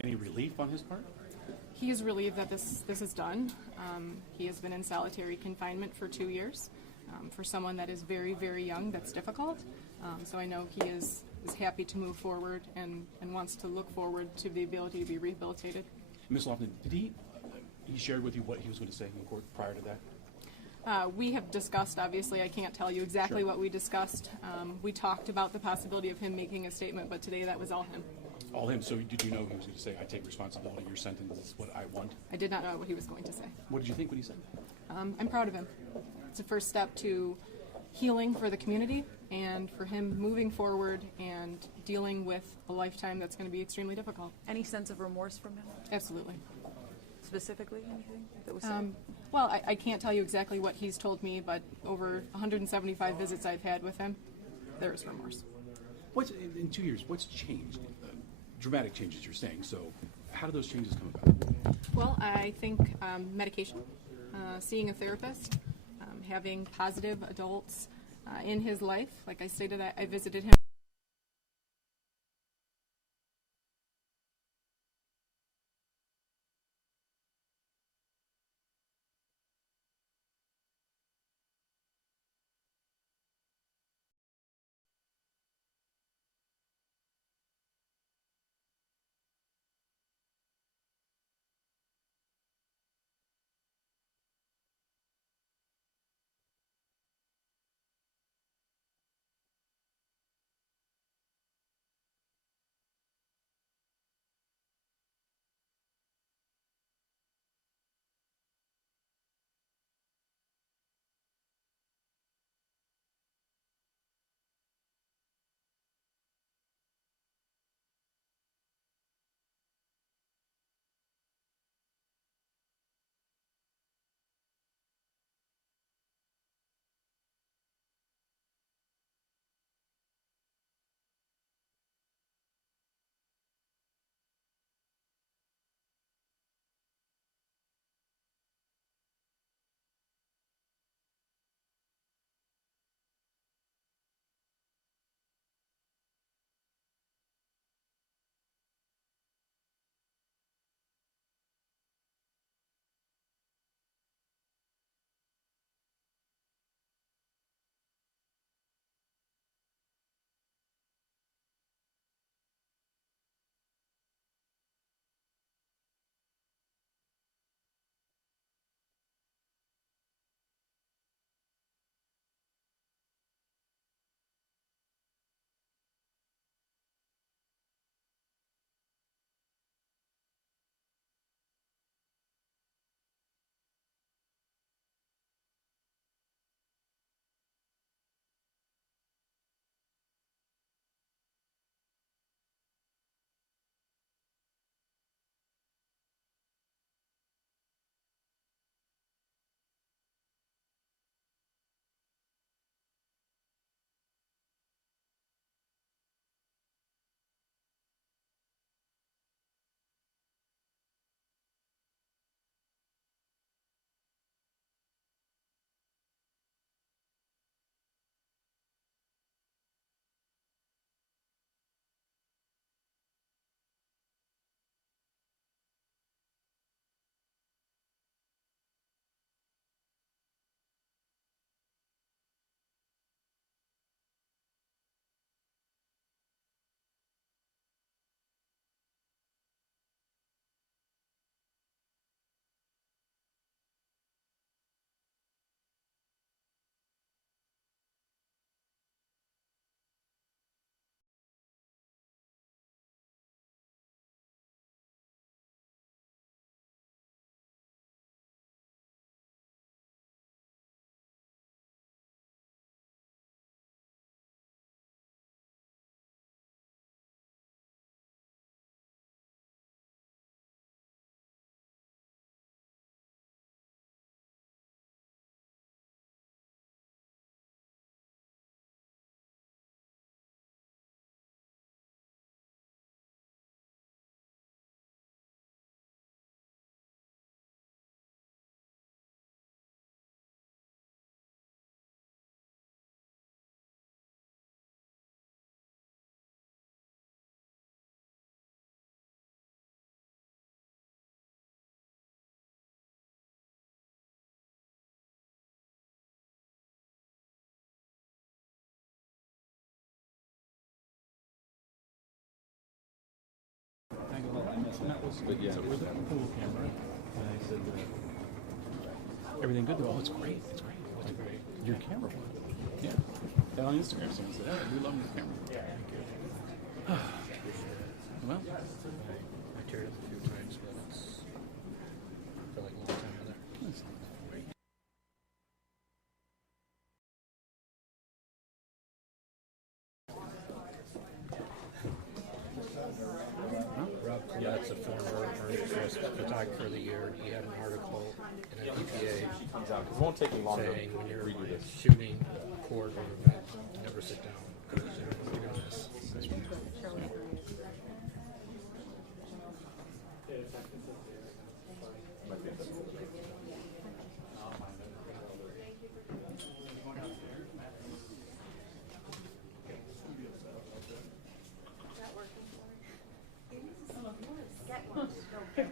Any relief on his part? He is relieved that this is done. He has been in solitary confinement for 2 years. For someone that is very, very young, that's difficult. So I know he is happy to move forward and wants to look forward to the ability to be rehabilitated. Ms. Lofton, did he shared with you what he was going to say in court prior to that? We have discussed, obviously, I can't tell you exactly Sure. what we discussed. We talked about the possibility of him making a statement, but today that was all him. All him. So did you know he was going to say, I take responsibility, your sentence is what I want? I did not know what he was going to say. What did you think when he said that? I'm proud of him. It's a first step to healing for the community and for him moving forward and dealing with a lifetime that's going to be extremely difficult. Any sense of remorse from him? Absolutely. Specifically, anything that was said? Well, I can't tell you exactly what he's told me, but over 175 visits I've had with him, there is remorse. What's in 2 years? What's changed? Dramatic changes, you're saying. So, how do those changes come about? Well, I think medication, seeing a therapist, having positive adults in his life. Like I stated, I visited him. Not listening. But yeah, so we're the pool camera. And I said, everything good? Oh, it's great. It's great. It's great. Your camera one. Yeah. And on Instagram, someone said, oh, we love your camera. Yeah. Well, I teared it a few times, but it's felt like a long time in there. that's great. Rob Collette's a former Ernst photographer of the year, and he had an article in an EPA saying when you're shooting a court or event, never sit down because you're going to miss.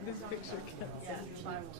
This picture counts.